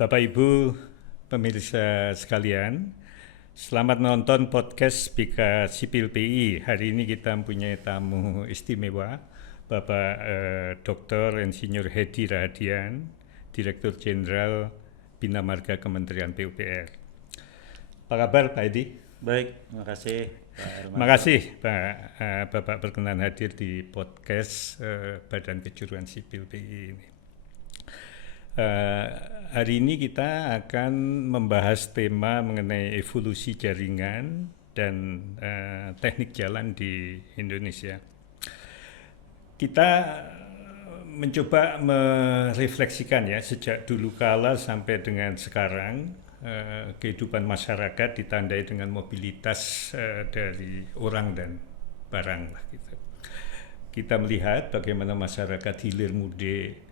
Bapak Ibu pemirsa sekalian, selamat menonton podcast Bika Sipil PI. Hari ini kita mempunyai tamu istimewa, Bapak Dr. Insinyur Hedi Rahadian, Direktur Jenderal Bina Marga Kementerian PUPR. Apa kabar Pak Hedi? Baik, terima kasih Pak Hermanto. Terima kasih Pak, Bapak berkenan hadir di podcast Badan Kejuruan Sipil PI ini. Hari ini kita akan membahas tema mengenai evolusi jaringan dan teknik jalan di Indonesia. Kita mencoba merefleksikan ya sejak dulu kala sampai dengan sekarang kehidupan masyarakat ditandai dengan mobilitas dari orang dan barang lah gitu. Kita melihat bagaimana masyarakat hilir mudik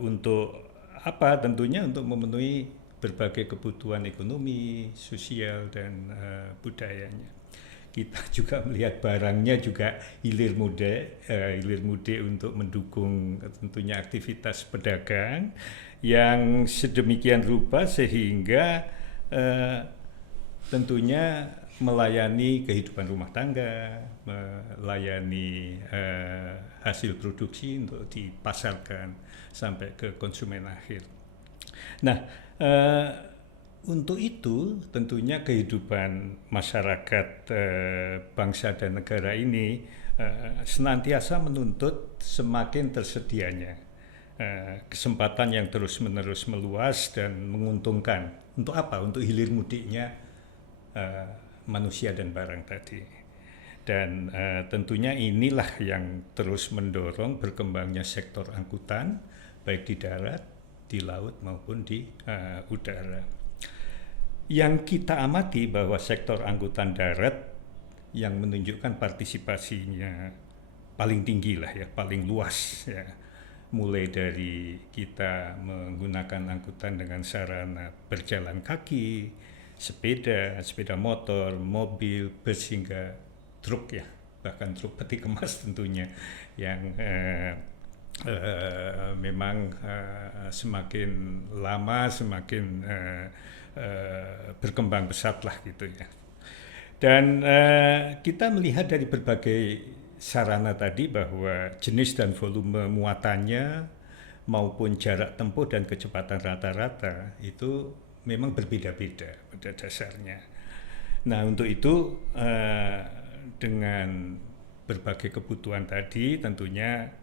untuk apa? Tentunya untuk memenuhi berbagai kebutuhan ekonomi, sosial, dan budayanya. Kita juga melihat barangnya juga hilir mudik untuk mendukung tentunya aktivitas pedagang yang sedemikian rupa sehingga tentunya melayani kehidupan rumah tangga, melayani hasil produksi untuk dipasarkan sampai ke konsumen akhir. Nah, untuk itu tentunya kehidupan masyarakat bangsa dan negara ini senantiasa menuntut semakin tersedianya kesempatan yang terus-menerus meluas dan menguntungkan. Untuk apa? Untuk hilir mudiknya manusia dan barang tadi. Dan tentunya inilah yang terus mendorong berkembangnya sektor angkutan baik di darat, di laut maupun di udara. Yang kita amati bahwa sektor angkutan darat yang menunjukkan partisipasinya paling tinggi lah ya, paling luas ya. Mulai dari kita menggunakan angkutan dengan sarana berjalan kaki, sepeda motor, mobil, bus hingga truk ya, bahkan truk peti kemas tentunya yang memang semakin lama semakin berkembang pesat lah gitu ya. Dan kita melihat dari berbagai sarana tadi bahwa jenis dan volume muatannya maupun jarak tempuh dan kecepatan rata-rata itu memang berbeda-beda pada dasarnya. Nah, untuk itu dengan berbagai kebutuhan tadi tentunya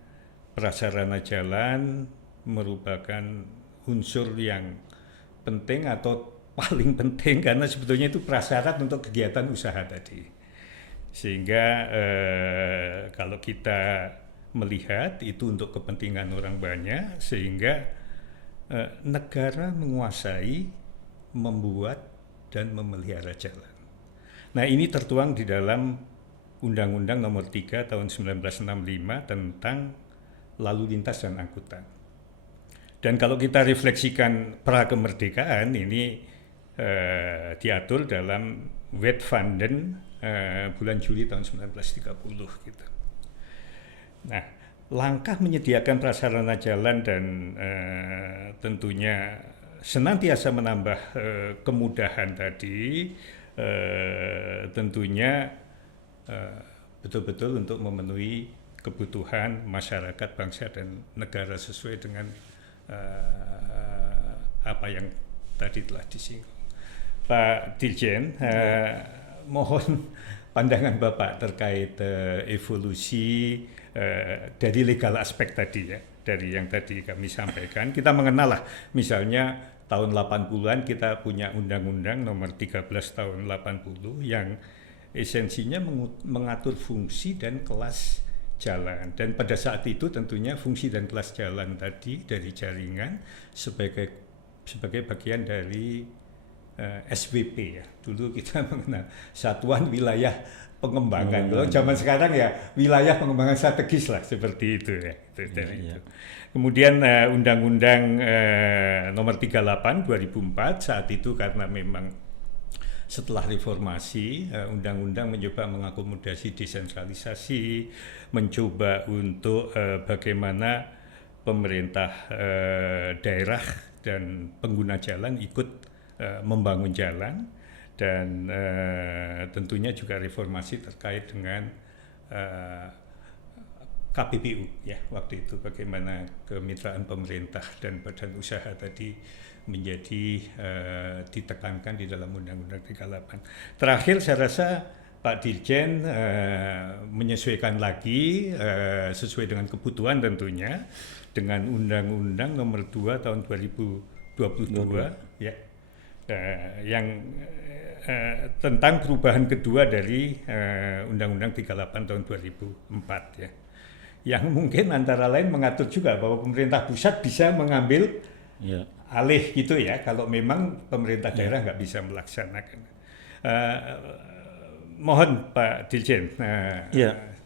prasarana jalan merupakan unsur yang penting atau paling penting karena sebetulnya itu prasyarat untuk kegiatan usaha tadi. Sehingga kalau kita melihat itu untuk kepentingan orang banyak sehingga negara menguasai, membuat dan memelihara jalan. Nah, ini tertuang di dalam Undang-Undang Nomor 3 Tahun 1965 tentang lalu lintas dan angkutan. Dan kalau kita refleksikan pra kemerdekaan ini diatur dalam Wetfunden bulan Juli tahun 1930 gitu. Nah, langkah menyediakan prasarana jalan dan tentunya senantiasa menambah kemudahan tadi tentunya betul-betul untuk memenuhi kebutuhan masyarakat, bangsa dan negara sesuai dengan apa yang tadi telah disinggung. Pak Dirjen, mohon pandangan Bapak terkait evolusi dari legal aspek tadi ya, dari yang tadi kami sampaikan. Kita mengenal lah, misalnya tahun 80-an kita punya Undang-Undang Nomor 13 tahun 80 yang esensinya mengatur fungsi dan kelas jalan. Dan pada saat itu tentunya fungsi dan kelas jalan tadi dari jaringan sebagai bagian dari SWP ya. Dulu kita mengenal Satuan Wilayah Pengembangan. Kalau zaman sekarang ya wilayah pengembangan strategis lah seperti itu ya. Itu. Kemudian Undang-Undang Nomor 38 2004 saat itu karena memang setelah reformasi, undang-undang mencoba mengakomodasi desentralisasi, mencoba untuk bagaimana pemerintah daerah dan pengguna jalan ikut membangun jalan, dan tentunya juga reformasi terkait dengan KPBU ya waktu itu, bagaimana kemitraan pemerintah dan badan usaha tadi menjadi ditekankan di dalam Undang-Undang 38. Terakhir saya rasa Pak Dirjen menyesuaikan lagi sesuai dengan kebutuhan tentunya dengan Undang-Undang Nomor 2 Tahun 2022 ya, yang tentang perubahan kedua dari Undang-Undang 38 Tahun 2004 ya, yang mungkin antara lain mengatur juga bahwa pemerintah pusat bisa mengambil alih gitu ya kalau memang pemerintah daerah nggak bisa melaksanakan. Mohon Pak Dirjen.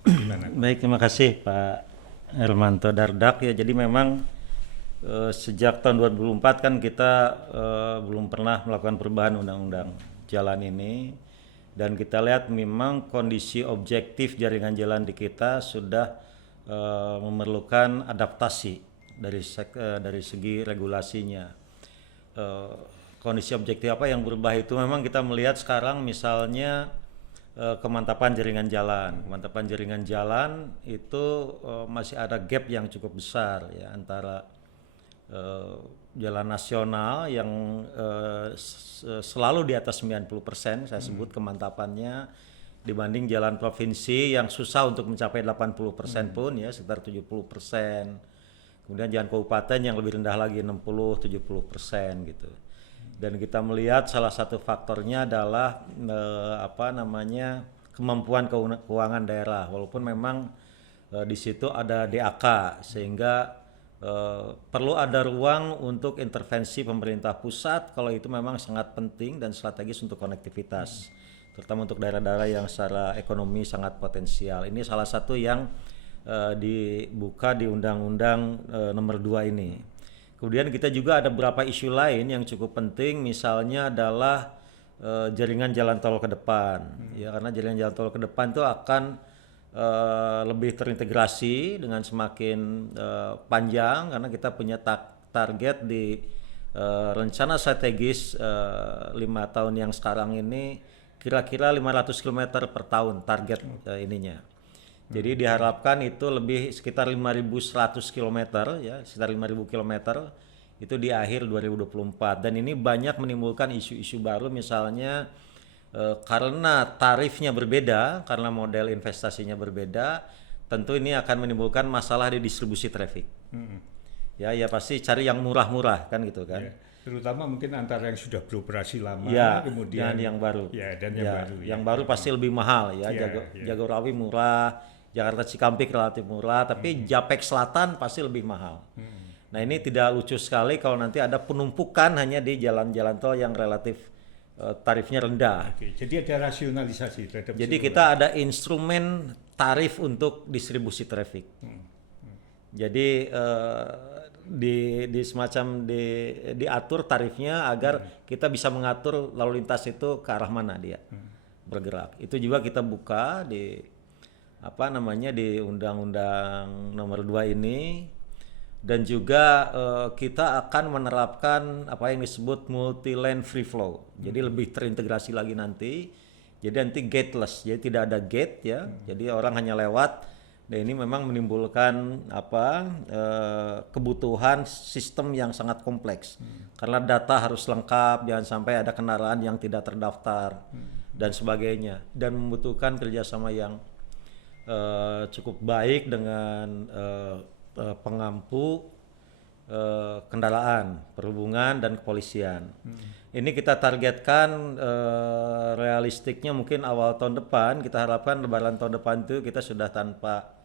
Gimana? Baik, terima kasih Pak Hermanto Dardak ya. Jadi memang sejak tahun 2004 kan kita belum pernah melakukan perubahan undang-undang jalan ini, dan kita lihat memang kondisi objektif jaringan jalan di kita sudah memerlukan adaptasi dari segi regulasinya. Kondisi objektif apa yang berubah itu memang kita melihat sekarang misalnya kemantapan jaringan jalan. Kemantapan jaringan jalan itu masih ada gap yang cukup besar ya antara jalan nasional yang selalu di atas 90% saya sebut kemantapannya, dibanding jalan provinsi yang susah untuk mencapai 80% pun ya, sekitar 70%. Kemudian jalan kabupaten yang lebih rendah lagi 60-70% gitu. Dan kita melihat salah satu faktornya adalah kemampuan keuangan daerah, walaupun memang di situ ada DAK, sehingga perlu ada ruang untuk intervensi pemerintah pusat kalau itu memang sangat penting dan strategis untuk konektivitas, terutama untuk daerah-daerah yang secara ekonomi sangat potensial. Ini salah satu yang dibuka di Undang-Undang Nomor 2 ini. Kemudian kita juga ada beberapa isu lain yang cukup penting, misalnya adalah jaringan jalan tol ke depan. Ya, karena jaringan jalan tol ke depan itu akan lebih terintegrasi dengan semakin panjang, karena kita punya target di rencana strategis 5 tahun yang sekarang ini kira-kira 500 km per tahun target ininya. Jadi diharapkan itu lebih sekitar 5.100 km ya, sekitar 5.000 km itu di akhir 2024. Dan ini banyak menimbulkan isu-isu baru, misalnya karena tarifnya berbeda, karena model investasinya berbeda, tentu ini akan menimbulkan masalah di distribusi traffic. Ya pasti cari yang murah-murah kan gitu kan. Ya, terutama mungkin antara yang sudah beroperasi lama, kemudian yang baru. Baru. Yang baru pasti lebih mahal ya. Jagorawi murah, Jakarta Cikampek relatif murah, tapi Japek Selatan pasti lebih mahal. Nah ini tidak lucu sekali kalau nanti ada penumpukan hanya di jalan-jalan tol yang relatif tarifnya rendah. Jadi ada rasionalisasi terhadap. Jadi kita ada instrumen tarif untuk distribusi traffic. Jadi di semacam diatur tarifnya agar kita bisa mengatur lalu lintas itu ke arah mana dia bergerak. Itu juga kita buka di di Undang-Undang Nomor 2 ini, dan juga kita akan menerapkan apa yang disebut multi lane free flow. Jadi lebih terintegrasi lagi nanti. Jadi nanti gateless, jadi tidak ada gate ya. Jadi orang hanya lewat. Dan ini memang menimbulkan kebutuhan sistem yang sangat kompleks. Karena data harus lengkap, jangan sampai ada kendaraan yang tidak terdaftar dan sebagainya. Dan membutuhkan kerjasama yang cukup baik dengan pengampu kendaraan, perhubungan dan kepolisian. Ini kita targetkan realistiknya mungkin awal tahun depan. Kita harapkan lebaran tahun depan itu kita sudah tanpa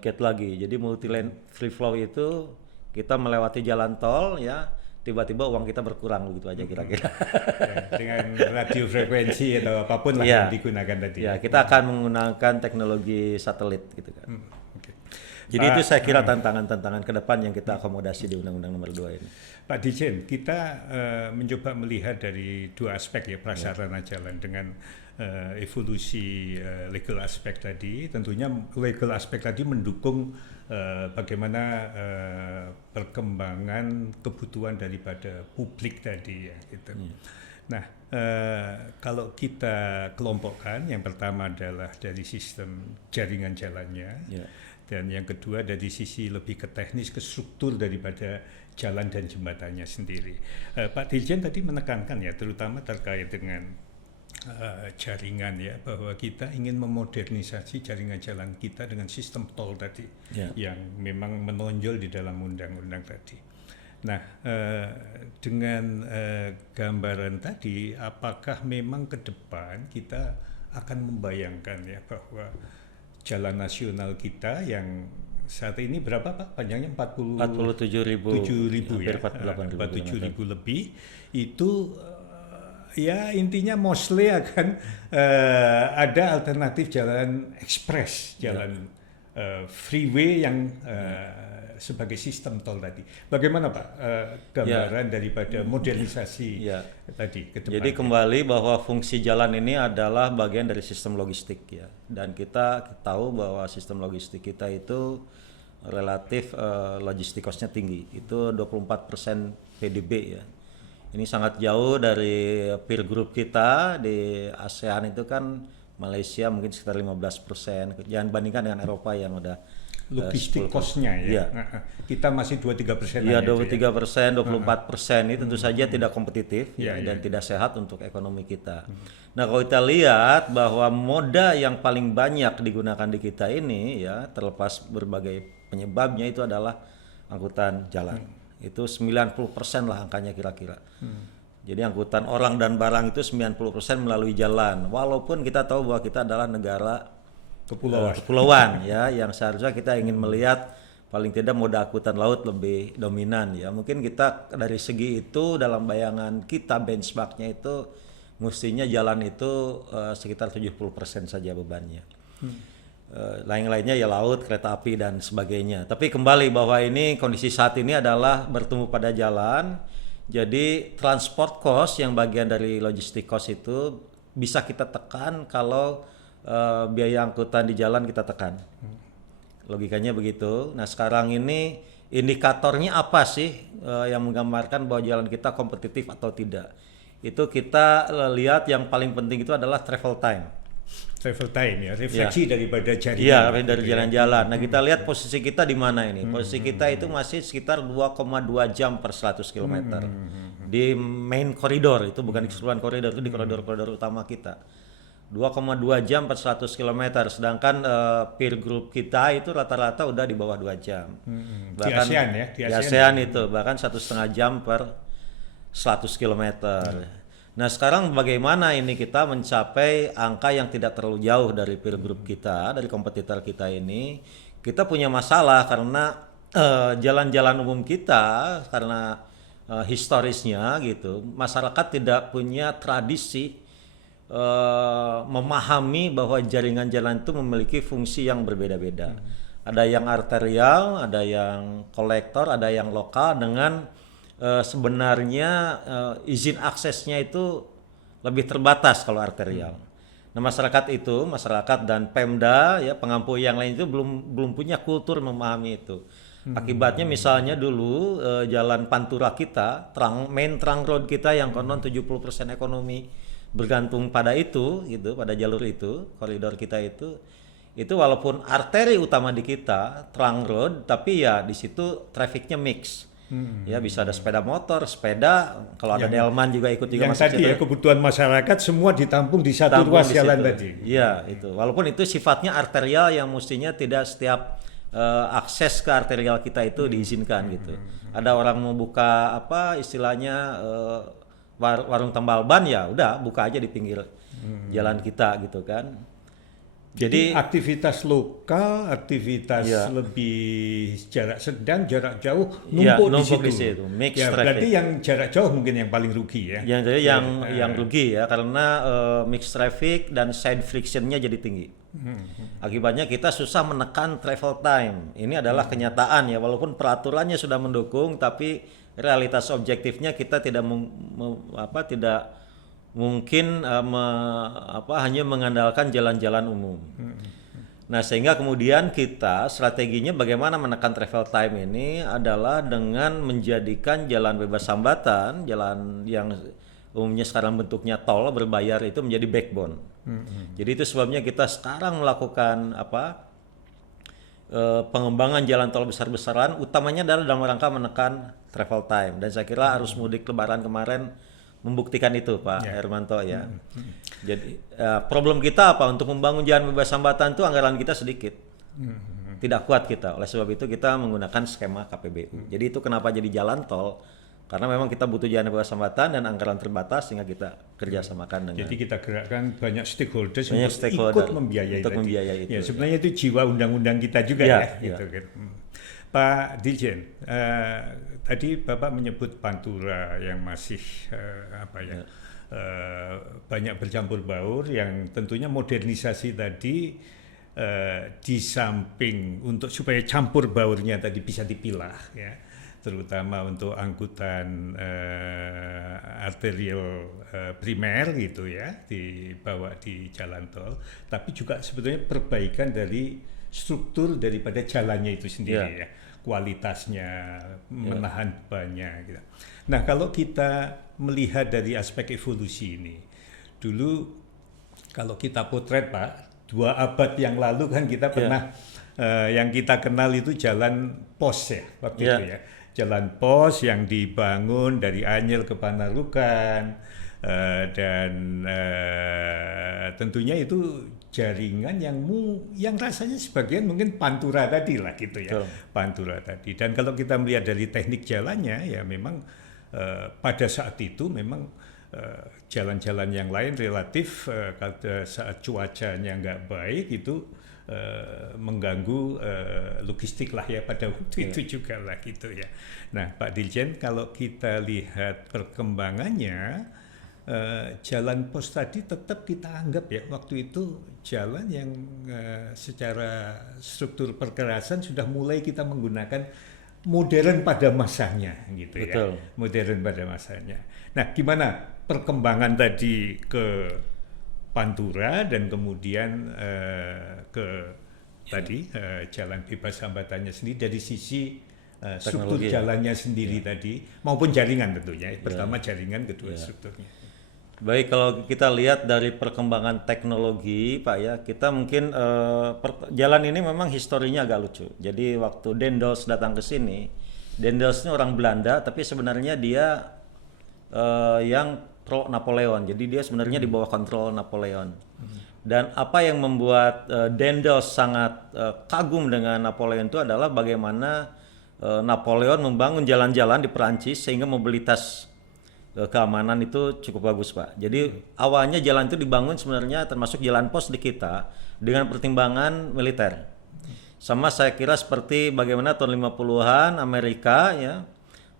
gate lagi. Jadi multi lane free flow itu kita melewati jalan tol ya, tiba-tiba uang kita berkurang begitu aja kira-kira. Dengan radio frekuensi atau apapun lah yang digunakan tadi. Ya, kita akan menggunakan teknologi satelit gitu kan. Jadi itu saya kira tantangan-tantangan ke depan yang kita akomodasi di Undang-Undang Nomor 2 ini. Pak Dirjen, kita mencoba melihat dari dua aspek ya prasarana jalan dengan evolusi legal aspek tadi, tentunya legal aspek tadi mendukung bagaimana perkembangan kebutuhan daripada publik tadi ya gitu. Nah, kalau kita kelompokkan, yang pertama adalah dari sistem jaringan jalannya, dan yang kedua dari sisi lebih ke teknis, ke struktur daripada jalan dan jembatannya sendiri. Pak Dirjen tadi menekankan ya, terutama terkait dengan jaringan ya, bahwa kita ingin memodernisasi jaringan jalan kita dengan sistem tol tadi yang memang menonjol di dalam undang-undang tadi. Nah, dengan gambaran tadi, apakah memang ke depan kita akan membayangkan ya bahwa jalan nasional kita yang saat ini berapa Pak? Panjangnya 47.000 ya, 47.000 lebih, itu ya intinya mostly akan ada alternatif jalan ekspres, jalan freeway yang sebagai sistem tol tadi. Bagaimana Pak gambaran daripada modernisasi tadi ke depan? Jadi kembali bahwa fungsi jalan ini adalah bagian dari sistem logistik ya. Dan kita tahu bahwa sistem logistik kita itu relatif logistik cost-nya tinggi. Itu 24% PDB ya. Ini sangat jauh dari peer group kita di ASEAN. Itu kan Malaysia mungkin sekitar 15%. Jangan bandingkan dengan Eropa yang udah logistik cost-nya ya. Kita masih 23%. Iya, 23%, 24%. Ini tentu saja tidak kompetitif dan tidak sehat untuk ekonomi kita. Nah, kalau kita lihat bahwa moda yang paling banyak digunakan di kita ini ya, terlepas berbagai penyebabnya, itu adalah angkutan jalan. Itu 90% lah angkanya kira-kira. Jadi angkutan orang dan barang itu 90% melalui jalan. Walaupun kita tahu bahwa kita adalah negara kepulauan ya, yang seharusnya kita ingin melihat paling tidak moda angkutan laut lebih dominan ya. Mungkin kita dari segi itu dalam bayangan kita benchmarknya itu mestinya jalan itu sekitar 70% saja bebannya. Lain-lainnya ya laut, kereta api dan sebagainya. Tapi kembali bahwa ini kondisi saat ini adalah bertumbuh pada jalan. Jadi transport cost yang bagian dari logistik cost itu bisa kita tekan kalau biaya angkutan di jalan kita tekan. Logikanya begitu. Nah, sekarang ini indikatornya apa sih yang menggambarkan bahwa jalan kita kompetitif atau tidak? Itu kita lihat yang paling penting itu adalah travel time. Travel time ya, refleksi daripada jaringan. Iya, dari jalan-jalan. Nah, kita lihat posisi kita di mana ini. Posisi kita itu masih sekitar 2,2 jam per 100 km. Di main koridor, itu bukan keseluruhan koridor, itu di koridor-koridor utama kita. 2,2 jam per 100 km, sedangkan peer group kita itu rata-rata udah di bawah 2 jam. Bahkan di ASEAN ya? Di ASEAN itu, bahkan 1,5 jam per 100 km. Nah, sekarang bagaimana ini kita mencapai angka yang tidak terlalu jauh dari peer group kita, dari kompetitor kita ini? Kita punya masalah karena jalan-jalan umum kita, karena historisnya gitu, masyarakat tidak punya tradisi memahami bahwa jaringan jalan itu memiliki fungsi yang berbeda-beda. Ada yang arterial, ada yang kolektor, ada yang lokal dengan sebenarnya izin aksesnya itu lebih terbatas kalau arterial. Nah, masyarakat dan Pemda ya, pengampu yang lain itu belum punya kultur memahami itu. Akibatnya misalnya dulu jalan Pantura kita, main trunk road kita yang konon 70% ekonomi bergantung pada itu gitu, pada jalur itu, koridor kita itu walaupun arteri utama di kita trunk road, tapi ya di situ trafficnya mix. Ya, bisa ada sepeda motor, sepeda, kalau ada delman juga ikut juga yang tadi ya, kebutuhan masyarakat semua ditampung di satu ruas jalan tadi. Iya, itu. Walaupun itu sifatnya arterial yang mestinya tidak setiap akses ke arterial kita itu diizinkan gitu. Ada orang mau buka apa istilahnya warung tambal ban, ya udah buka aja di pinggir jalan kita gitu kan. Jadi aktivitas lokal, aktivitas lebih jarak sedang, jarak jauh numpuk di situ. Mix ya, berarti yang jarak jauh mungkin yang paling rugi ya. Yang rugi ya, karena mix traffic dan side frictionnya jadi tinggi. Akibatnya kita susah menekan travel time. Ini adalah kenyataan ya, walaupun peraturannya sudah mendukung, tapi realitas objektifnya kita tidak mungkin hanya mengandalkan jalan-jalan umum. Nah, sehingga kemudian kita strateginya bagaimana menekan travel time ini adalah dengan menjadikan jalan bebas hambatan, jalan yang umumnya sekarang bentuknya tol berbayar itu menjadi backbone. Jadi itu sebabnya kita sekarang melakukan pengembangan jalan tol besar-besaran, utamanya adalah dalam rangka menekan travel time. Dan saya kira arus mudik Lebaran kemarin membuktikan itu, Pak Hermanto ya. Jadi problem kita apa untuk membangun jalan bebas hambatan itu anggaran kita sedikit, tidak kuat kita. Oleh sebab itu kita menggunakan skema KPBU. Jadi itu kenapa jadi jalan tol, karena memang kita butuh jalan bebas hambatan dan anggaran terbatas sehingga kita kerjasamakan dengan. Jadi kita gerakkan banyak stakeholders untuk ikut membiayai. Untuk membiayai itu. Ya, sebenarnya itu jiwa undang-undang kita juga gitu kan. Pak Dirjen, tadi Bapak menyebut Pantura yang masih banyak bercampur baur, yang tentunya modernisasi tadi di samping untuk supaya campur baurnya tadi bisa dipilah ya, terutama untuk angkutan arterial primer gitu ya, dibawa di jalan tol, tapi juga sebetulnya perbaikan dari struktur daripada jalannya itu sendiri ya, kualitasnya, menahan bebannya gitu. Nah, kalau kita melihat dari aspek evolusi ini, dulu kalau kita potret Pak, 2 abad yang lalu kan kita pernah yang kita kenal itu jalan pos ya waktu itu ya, jalan pos yang dibangun dari Anyer ke Panarukan, dan tentunya itu jaringan yang rasanya sebagian mungkin Pantura tadi lah gitu ya, Pantura tadi. Dan kalau kita melihat dari teknik jalannya ya memang pada saat itu memang jalan-jalan yang lain relatif pada saat cuacanya nggak baik itu mengganggu logistik lah ya pada waktu itu juga lah gitu ya. Nah Pak Dirjen, kalau kita lihat perkembangannya, jalan pos tadi tetap kita anggap ya waktu itu jalan yang secara struktur perkerasan sudah mulai kita menggunakan modern pada masanya gitu. Betul. Ya, modern pada masanya. Nah, gimana perkembangan tadi ke Pantura dan kemudian ke tadi jalan bebas hambatannya sendiri dari sisi struktur jalannya sendiri tadi maupun jaringan tentunya. Pertama jaringan, kedua strukturnya. Baik, kalau kita lihat dari perkembangan teknologi, Pak ya, kita mungkin jalan ini memang historinya agak lucu. Jadi waktu Daendels datang ke sini, Daendels ini orang Belanda, tapi sebenarnya dia yang pro Napoleon. Jadi dia sebenarnya di bawah kontrol Napoleon. Dan apa yang membuat Daendels sangat kagum dengan Napoleon itu adalah bagaimana Napoleon membangun jalan-jalan di Perancis sehingga mobilitas keamanan itu cukup bagus Pak. Jadi awalnya jalan itu dibangun sebenarnya termasuk jalan pos di kita dengan pertimbangan militer. Sama saya kira seperti bagaimana tahun 50-an Amerika ya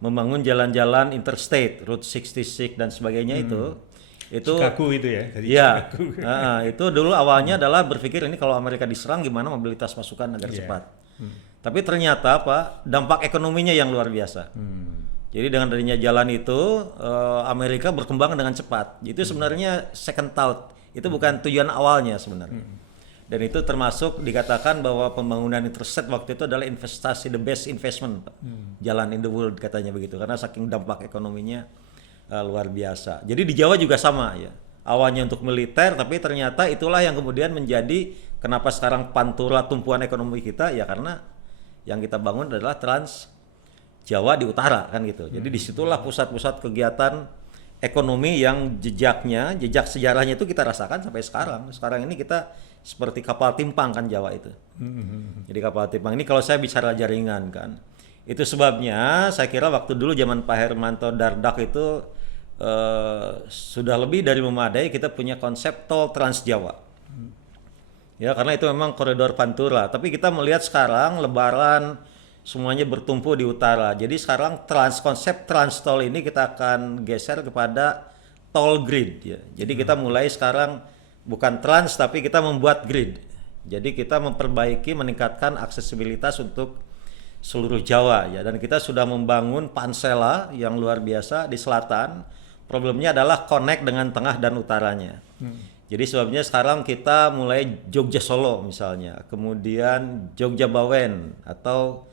membangun jalan-jalan interstate, Route 66 dan sebagainya itu Chicago itu ya dari Chicago. Itu dulu awalnya adalah berpikir ini kalau Amerika diserang gimana mobilitas pasukan agar cepat. Tapi ternyata Pak dampak ekonominya yang luar biasa. Jadi dengan adanya jalan itu Amerika berkembang dengan cepat. Itu sebenarnya second thought. Itu bukan tujuan awalnya sebenarnya. Dan itu termasuk dikatakan bahwa pembangunan interstate waktu itu adalah investasi, the best investment, Pak. Jalan in the world katanya begitu. Karena saking dampak ekonominya luar biasa. Jadi di Jawa juga sama ya. Awalnya untuk militer, tapi ternyata itulah yang kemudian menjadi kenapa sekarang Pantura tumpuan ekonomi kita ya karena yang kita bangun adalah Trans Jawa di utara kan gitu. Jadi disitulah pusat-pusat kegiatan ekonomi yang jejak sejarahnya itu kita rasakan sampai sekarang. Sekarang ini kita seperti kapal timpang kan Jawa itu. Jadi kapal timpang ini kalau saya bicara jaringan kan. Itu sebabnya saya kira waktu dulu zaman Pak Hermanto Dardak itu sudah lebih dari memadai kita punya konsep tol Trans Jawa. Ya karena itu memang koridor Pantura. Tapi kita melihat sekarang Lebaran semuanya bertumpu di utara. Jadi sekarang konsep trans tol ini kita akan geser kepada toll grid ya. Jadi kita mulai sekarang bukan trans tapi kita membuat grid. Jadi kita memperbaiki, meningkatkan aksesibilitas untuk seluruh Jawa ya. Dan kita sudah membangun Pansela yang luar biasa di selatan, problemnya adalah connect dengan tengah dan utaranya. Jadi sebabnya sekarang kita mulai Jogja Solo misalnya, kemudian Jogja Bawen atau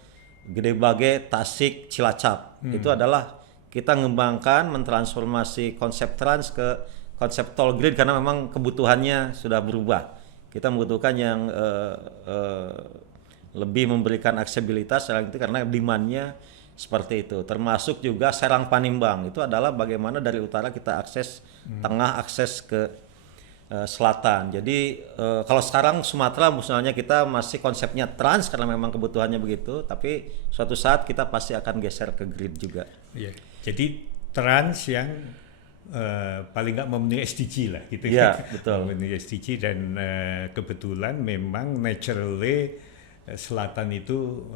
Gede Bage, Tasik, Cilacap. Itu adalah kita mengembangkan, mentransformasi konsep trans ke konsep toll grid karena memang kebutuhannya sudah berubah. Kita membutuhkan yang lebih memberikan aksesibilitas itu karena demand-nya seperti itu. Termasuk juga Serang Panimbang. Itu adalah bagaimana dari utara kita akses tengah, akses ke selatan. Jadi kalau sekarang Sumatera misalnya kita masih konsepnya trans karena memang kebutuhannya begitu, tapi suatu saat kita pasti akan geser ke grid juga. Iya. Jadi trans yang paling nggak memenuhi SDG lah gitu Iya, kan. betul. Memenuhi SDG dan kebetulan memang naturally selatan itu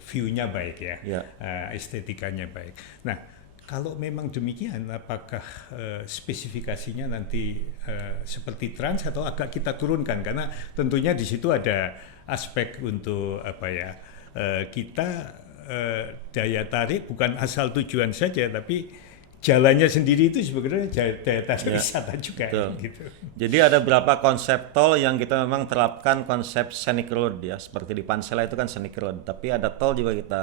view-nya baik ya, Iya. estetikanya baik. Nah, kalau memang demikian, apakah spesifikasinya nanti seperti trans atau agak kita turunkan? Karena tentunya di situ ada aspek untuk apa ya, kita daya tarik bukan asal tujuan saja, tapi jalannya sendiri itu sebenarnya daya tarik wisata juga. Gitu. Jadi ada beberapa konsep tol yang kita memang terapkan konsep scenic road ya, seperti di Pansela itu kan scenic road, tapi ada tol juga kita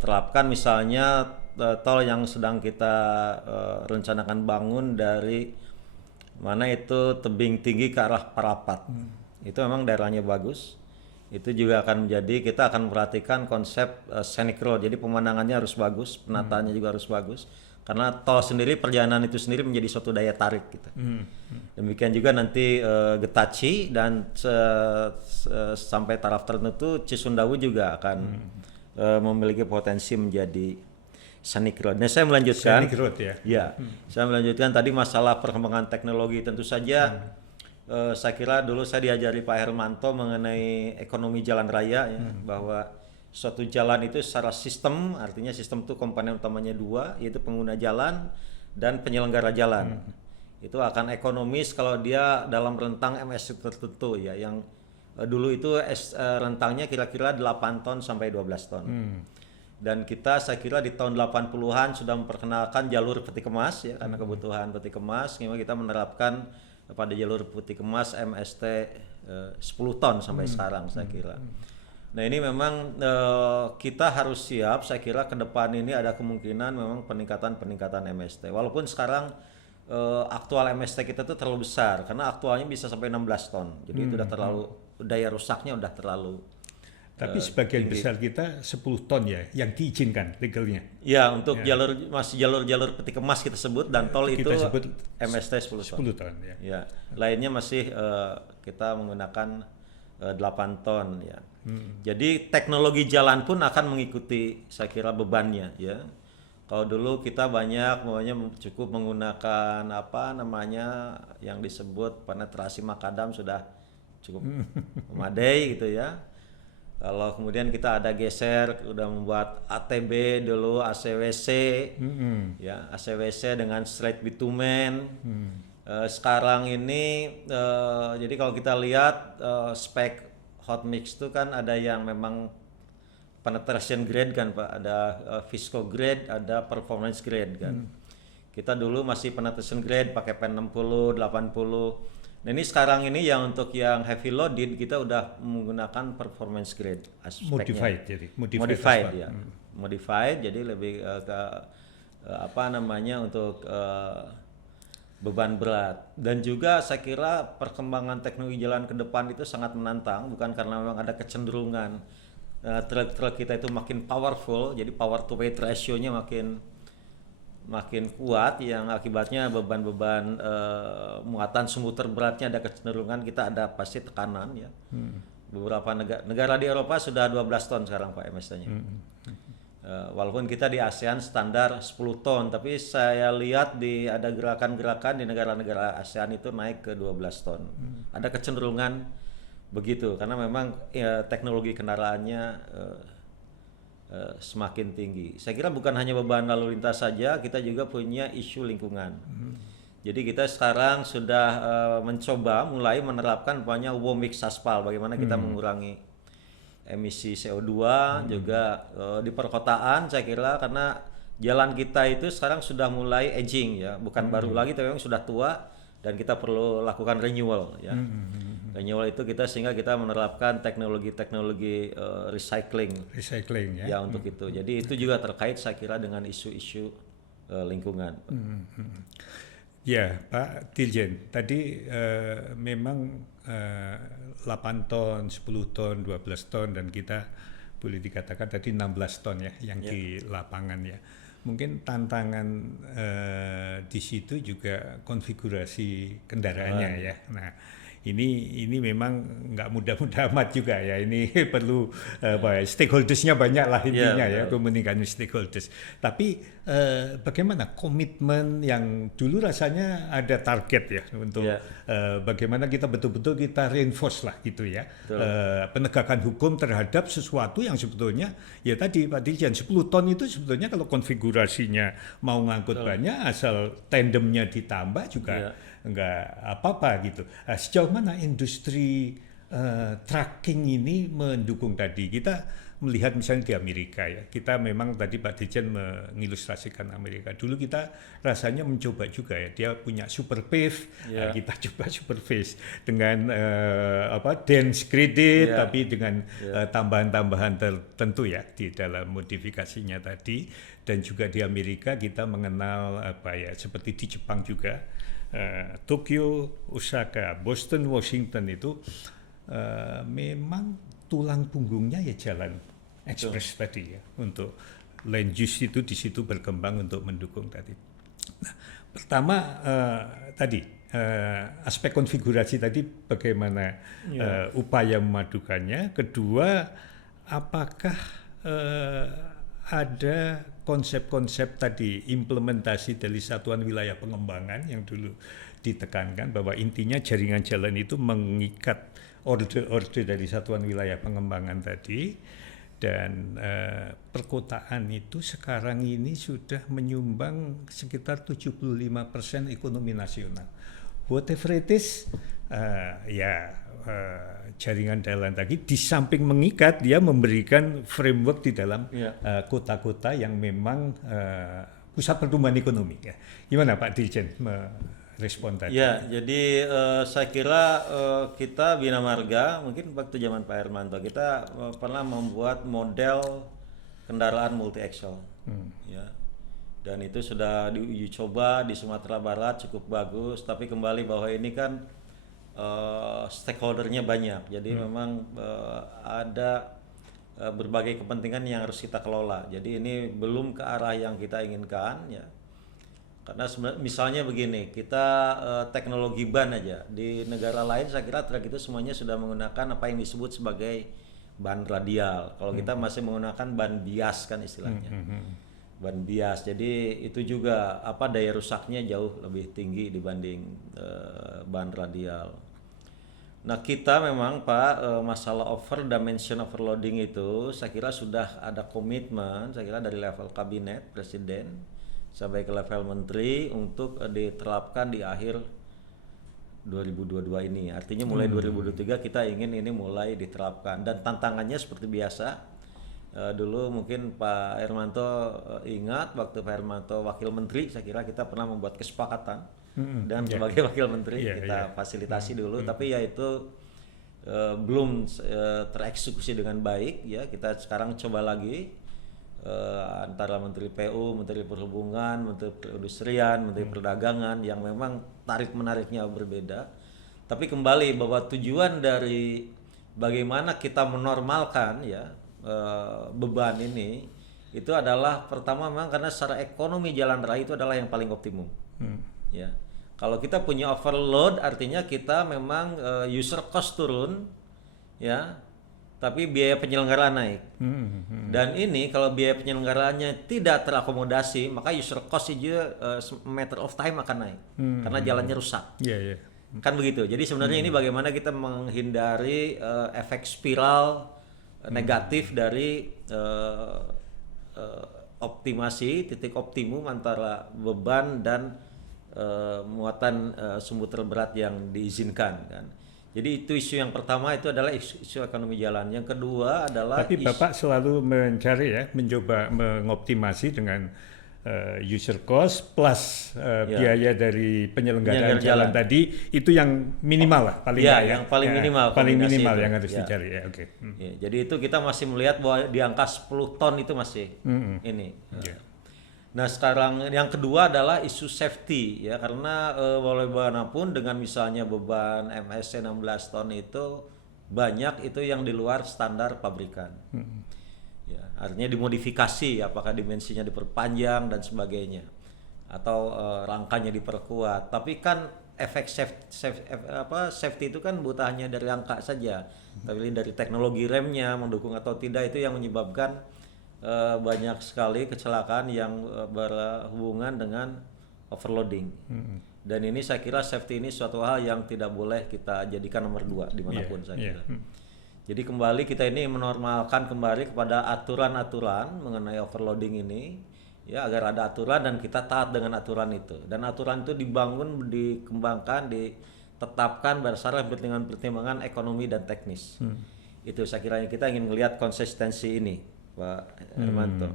terapkan misalnya tol yang sedang kita rencanakan bangun dari mana itu Tebing Tinggi ke arah Parapat. Itu memang daerahnya bagus. Itu juga akan menjadi kita akan memperhatikan konsep scenic road. Jadi pemandangannya harus bagus, penataannya juga harus bagus. Karena tol sendiri, perjalanan itu sendiri menjadi suatu daya tarik gitu. Demikian juga nanti Getaci dan sampai taraf tertentu Cisundawu juga akan memiliki potensi menjadi scenic road. Nah, saya melanjutkan. Scenic road ya. Ya, saya melanjutkan tadi masalah perkembangan teknologi. Tentu saja saya kira dulu saya diajari Pak Hermanto mengenai ekonomi jalan raya ya, bahwa suatu jalan itu secara sistem, artinya sistem itu komponen utamanya dua, yaitu pengguna jalan dan penyelenggara jalan. Itu akan ekonomis kalau dia dalam rentang MS tertentu ya, yang dulu itu rentangnya kira-kira 8 ton sampai 12 ton. Dan kita saya kira di tahun 80-an sudah memperkenalkan jalur peti kemas ya, karena kebutuhan peti kemas, sehingga kita menerapkan pada jalur peti kemas MST 10 ton sampai sekarang saya kira. Nah ini memang kita harus siap, saya kira ke depan ini ada kemungkinan memang peningkatan MST. Walaupun sekarang aktual MST kita itu terlalu besar, karena aktualnya bisa sampai 16 ton. Jadi itu udah terlalu, daya rusaknya udah terlalu tapi sebagian tinggi. Besar kita 10 ton ya yang diizinkan legalnya. Ya, untuk jalur peti kemas kita sebut, dan tol kita itu sebut MST 10 ton. Ya. Lainnya masih kita menggunakan 8 ton ya. Jadi teknologi jalan pun akan mengikuti saya kira bebannya ya. Kalau dulu kita cukup menggunakan yang disebut penetrasi makadam sudah cukup memadai gitu ya. Kalau kemudian kita ada geser, udah membuat ATB dulu, ACWC, ya ACWC dengan straight bitumen. Sekarang ini, jadi kalau kita lihat spek hot mix itu kan ada yang memang penetration grade kan Pak, ada visco grade, ada performance grade kan. Kita dulu masih penetration grade pakai pen 60, 80. Nah ini sekarang ini yang untuk yang heavy loaded kita udah menggunakan performance grade aspeknya. Modified ya. Modified jadi lebih ke untuk beban berat. Dan juga saya kira perkembangan teknologi jalan ke depan itu sangat menantang, bukan karena memang ada kecenderungan truk-truk kita itu makin powerful, jadi power to weight ratio-nya makin kuat, yang akibatnya beban-beban muatan sumbu terberatnya ada kecenderungan kita ada pasti tekanan ya. Beberapa negara di Eropa sudah 12 ton sekarang Pak MST-nya. Walaupun kita di ASEAN standar 10 ton, tapi saya lihat ada gerakan-gerakan di negara-negara ASEAN itu naik ke 12 ton. Ada kecenderungan begitu karena memang teknologi kendaraannya semakin tinggi. Saya kira bukan hanya beban lalu lintas saja, kita juga punya isu lingkungan. Jadi kita sekarang sudah mencoba mulai menerapkan warm mix aspal, bagaimana kita mengurangi emisi CO2 juga di perkotaan saya kira, karena jalan kita itu sekarang sudah mulai aging ya, bukan baru lagi tapi memang sudah tua dan kita perlu lakukan renewal ya. Renewal itu sehingga kita menerapkan teknologi-teknologi recycling ya untuk itu. Jadi itu juga terkait saya kira dengan isu-isu lingkungan. Ya, Pak Dirjen, tadi memang 8 ton, 10 ton, 12 ton, dan kita boleh dikatakan tadi 16 ton ya yang di lapangan ya. Mungkin tantangan di situ juga konfigurasi kendaraannya ya. Nah, ini memang nggak mudah-mudah amat juga ya. Ini perlu stakeholdersnya banyak lah intinya ya, komunikasi stakeholders. Tapi bagaimana komitmen yang dulu rasanya ada target ya untuk bagaimana kita betul-betul kita reinforce lah gitu ya, penegakan hukum terhadap sesuatu yang sebetulnya ya tadi Pak Dirjen 10 ton itu sebetulnya kalau konfigurasinya mau ngangkut banyak asal tandemnya ditambah juga nggak apa-apa gitu. Sejauh mana industri tracking ini mendukung tadi? Kita melihat misalnya di Amerika ya, kita memang tadi Pak Dirjen mengilustrasikan Amerika. Dulu kita rasanya mencoba juga ya, dia punya super pave, kita coba super pave dengan dense graded, tapi dengan tambahan-tambahan tertentu ya di dalam modifikasinya tadi. Dan juga di Amerika kita mengenal seperti di Jepang juga. Tokyo, Osaka, Boston, Washington itu memang tulang punggungnya ya jalan ekspres tadi ya, untuk land use itu di situ berkembang untuk mendukung tadi. Nah, pertama tadi aspek konfigurasi tadi bagaimana upaya memadukannya. Kedua, apakah ada konsep-konsep tadi implementasi dari satuan wilayah pengembangan yang dulu ditekankan bahwa intinya jaringan jalan itu mengikat order-order dari satuan wilayah pengembangan tadi, dan perkotaan itu sekarang ini sudah menyumbang sekitar 75% ekonomi nasional. Whatever it is, jaringan jalan tadi di samping mengikat, dia memberikan framework di dalam kota-kota yang memang pusat pertumbuhan ekonomi ya. Gimana Pak Dirjen merespon tadi? Ya, jadi saya kira kita Bina Marga mungkin waktu zaman Pak Hermanto kita pernah membuat model kendaraan multi axle ya. Dan itu sudah diuji coba di Sumatera Barat cukup bagus, tapi kembali bahwa ini kan stakeholdernya banyak, jadi memang ada berbagai kepentingan yang harus kita kelola. Jadi ini belum ke arah yang kita inginkan ya, karena misalnya begini, kita teknologi ban aja di negara lain saya kira truk itu semuanya sudah menggunakan apa yang disebut sebagai ban radial. Kalau kita masih menggunakan ban bias kan istilahnya, ban bias. Jadi itu juga daya rusaknya jauh lebih tinggi dibanding ban radial. Nah kita memang Pak masalah dimension overloading itu saya kira sudah ada komitmen, saya kira dari level kabinet presiden sampai ke level menteri untuk diterapkan di akhir 2022 ini. Artinya mulai 2023 kita ingin ini mulai diterapkan, dan tantangannya seperti biasa. Dulu mungkin Pak Hermanto ingat waktu Pak Hermanto wakil menteri, saya kira kita pernah membuat kesepakatan dan sebagai wakil menteri kita fasilitasi dulu, tapi ya itu belum tereksekusi dengan baik ya. Kita sekarang coba lagi antara Menteri PU, Menteri Perhubungan, Menteri Perindustrian, Menteri Perdagangan yang memang tarik menariknya berbeda. Tapi kembali bahwa tujuan dari bagaimana kita menormalkan ya beban ini itu adalah pertama memang karena secara ekonomi jalan raya itu adalah yang paling optimum ya. Kalau kita punya overload artinya kita memang user cost turun ya, tapi biaya penyelenggaraan naik. Dan ini kalau biaya penyelenggaraannya tidak terakomodasi, maka user cost juga matter of time akan naik karena jalannya rusak. Kan begitu. Jadi sebenarnya ini bagaimana kita menghindari efek spiral negatif dari optimasi titik optimum antara beban dan muatan sumbu terberat yang diizinkan kan. Jadi itu isu yang pertama, itu adalah isu ekonomi jalan. Yang kedua adalah tapi Bapak selalu mencari ya, mencoba mengoptimasi dengan user cost plus biaya dari penyelenggaraan jalan tadi itu yang minimal lah paling ya, yang paling minimal paling minimal itu. yang harus dicari ya. Oke. Ya, jadi itu kita masih melihat bahwa di angka 10 ton itu masih ini. Nah sekarang yang kedua adalah isu safety ya, karena walau bagaimanapun dengan misalnya beban MSC 16 ton itu banyak itu yang di luar standar pabrikan. Ya, artinya dimodifikasi, apakah dimensinya diperpanjang dan sebagainya, atau rangkanya diperkuat. Tapi kan efek safety itu kan bukan hanya dari angka saja, tapi dari teknologi remnya mendukung atau tidak, itu yang menyebabkan banyak sekali kecelakaan yang berhubungan dengan overloading. Dan ini saya kira safety ini suatu hal yang tidak boleh kita jadikan nomor 2 dimanapun saya kira. Jadi kembali kita ini menormalkan kembali kepada aturan-aturan mengenai overloading ini, ya, agar ada aturan dan kita taat dengan aturan itu. Dan aturan itu dibangun, dikembangkan, ditetapkan berdasarkan pertimbangan ekonomi dan teknis. Itu saya kira kita ingin melihat konsistensi ini, Pak Hermanto.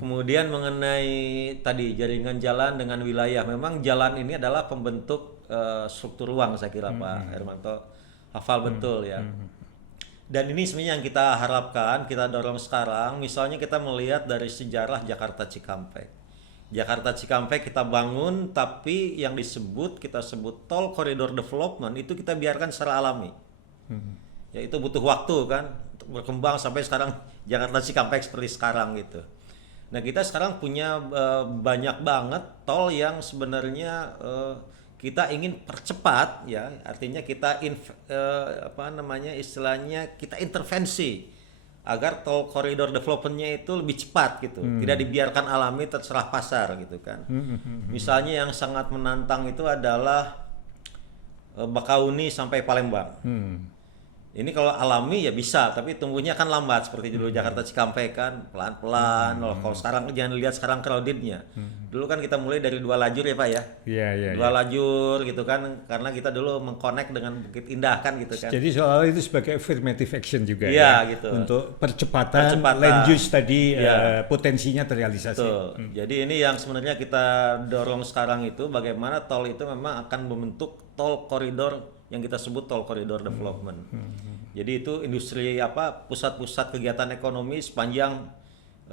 Kemudian mengenai tadi jaringan jalan dengan wilayah, memang jalan ini adalah pembentuk struktur ruang, saya kira Pak Hermanto hafal betul ya. Dan ini sebenarnya yang kita harapkan, kita dorong sekarang. Misalnya kita melihat dari sejarah Jakarta Cikampek. Jakarta Cikampek kita bangun, tapi yang kita sebut tol koridor development itu kita biarkan secara alami. Ya itu butuh waktu kan untuk berkembang sampai sekarang Jakarta Cikampek seperti sekarang gitu. Nah kita sekarang punya banyak banget tol yang sebenarnya kita ingin percepat, ya, artinya kita istilahnya kita intervensi agar tol koridor developmentnya itu lebih cepat gitu, tidak dibiarkan alami terserah pasar gitu kan. Misalnya yang sangat menantang itu adalah Bakauni sampai Palembang. Ini kalau alami ya bisa, tapi tumbuhnya kan lambat seperti dulu Jakarta Cikampek kan, pelan-pelan. Kalau sekarang jangan lihat sekarang crowdednya. Dulu kan kita mulai dari 2 lajur ya Pak ya. Iya. 2 lajur gitu kan, karena kita dulu mengkonek dengan Bukit Indah kan gitu kan. Jadi soal itu sebagai affirmative action juga gitu. Untuk percepatan land use tadi potensinya terrealisasi. Jadi ini yang sebenarnya kita dorong sekarang itu, bagaimana tol itu memang akan membentuk tol koridor yang kita sebut tol koridor development. Jadi itu industri pusat-pusat kegiatan ekonomi sepanjang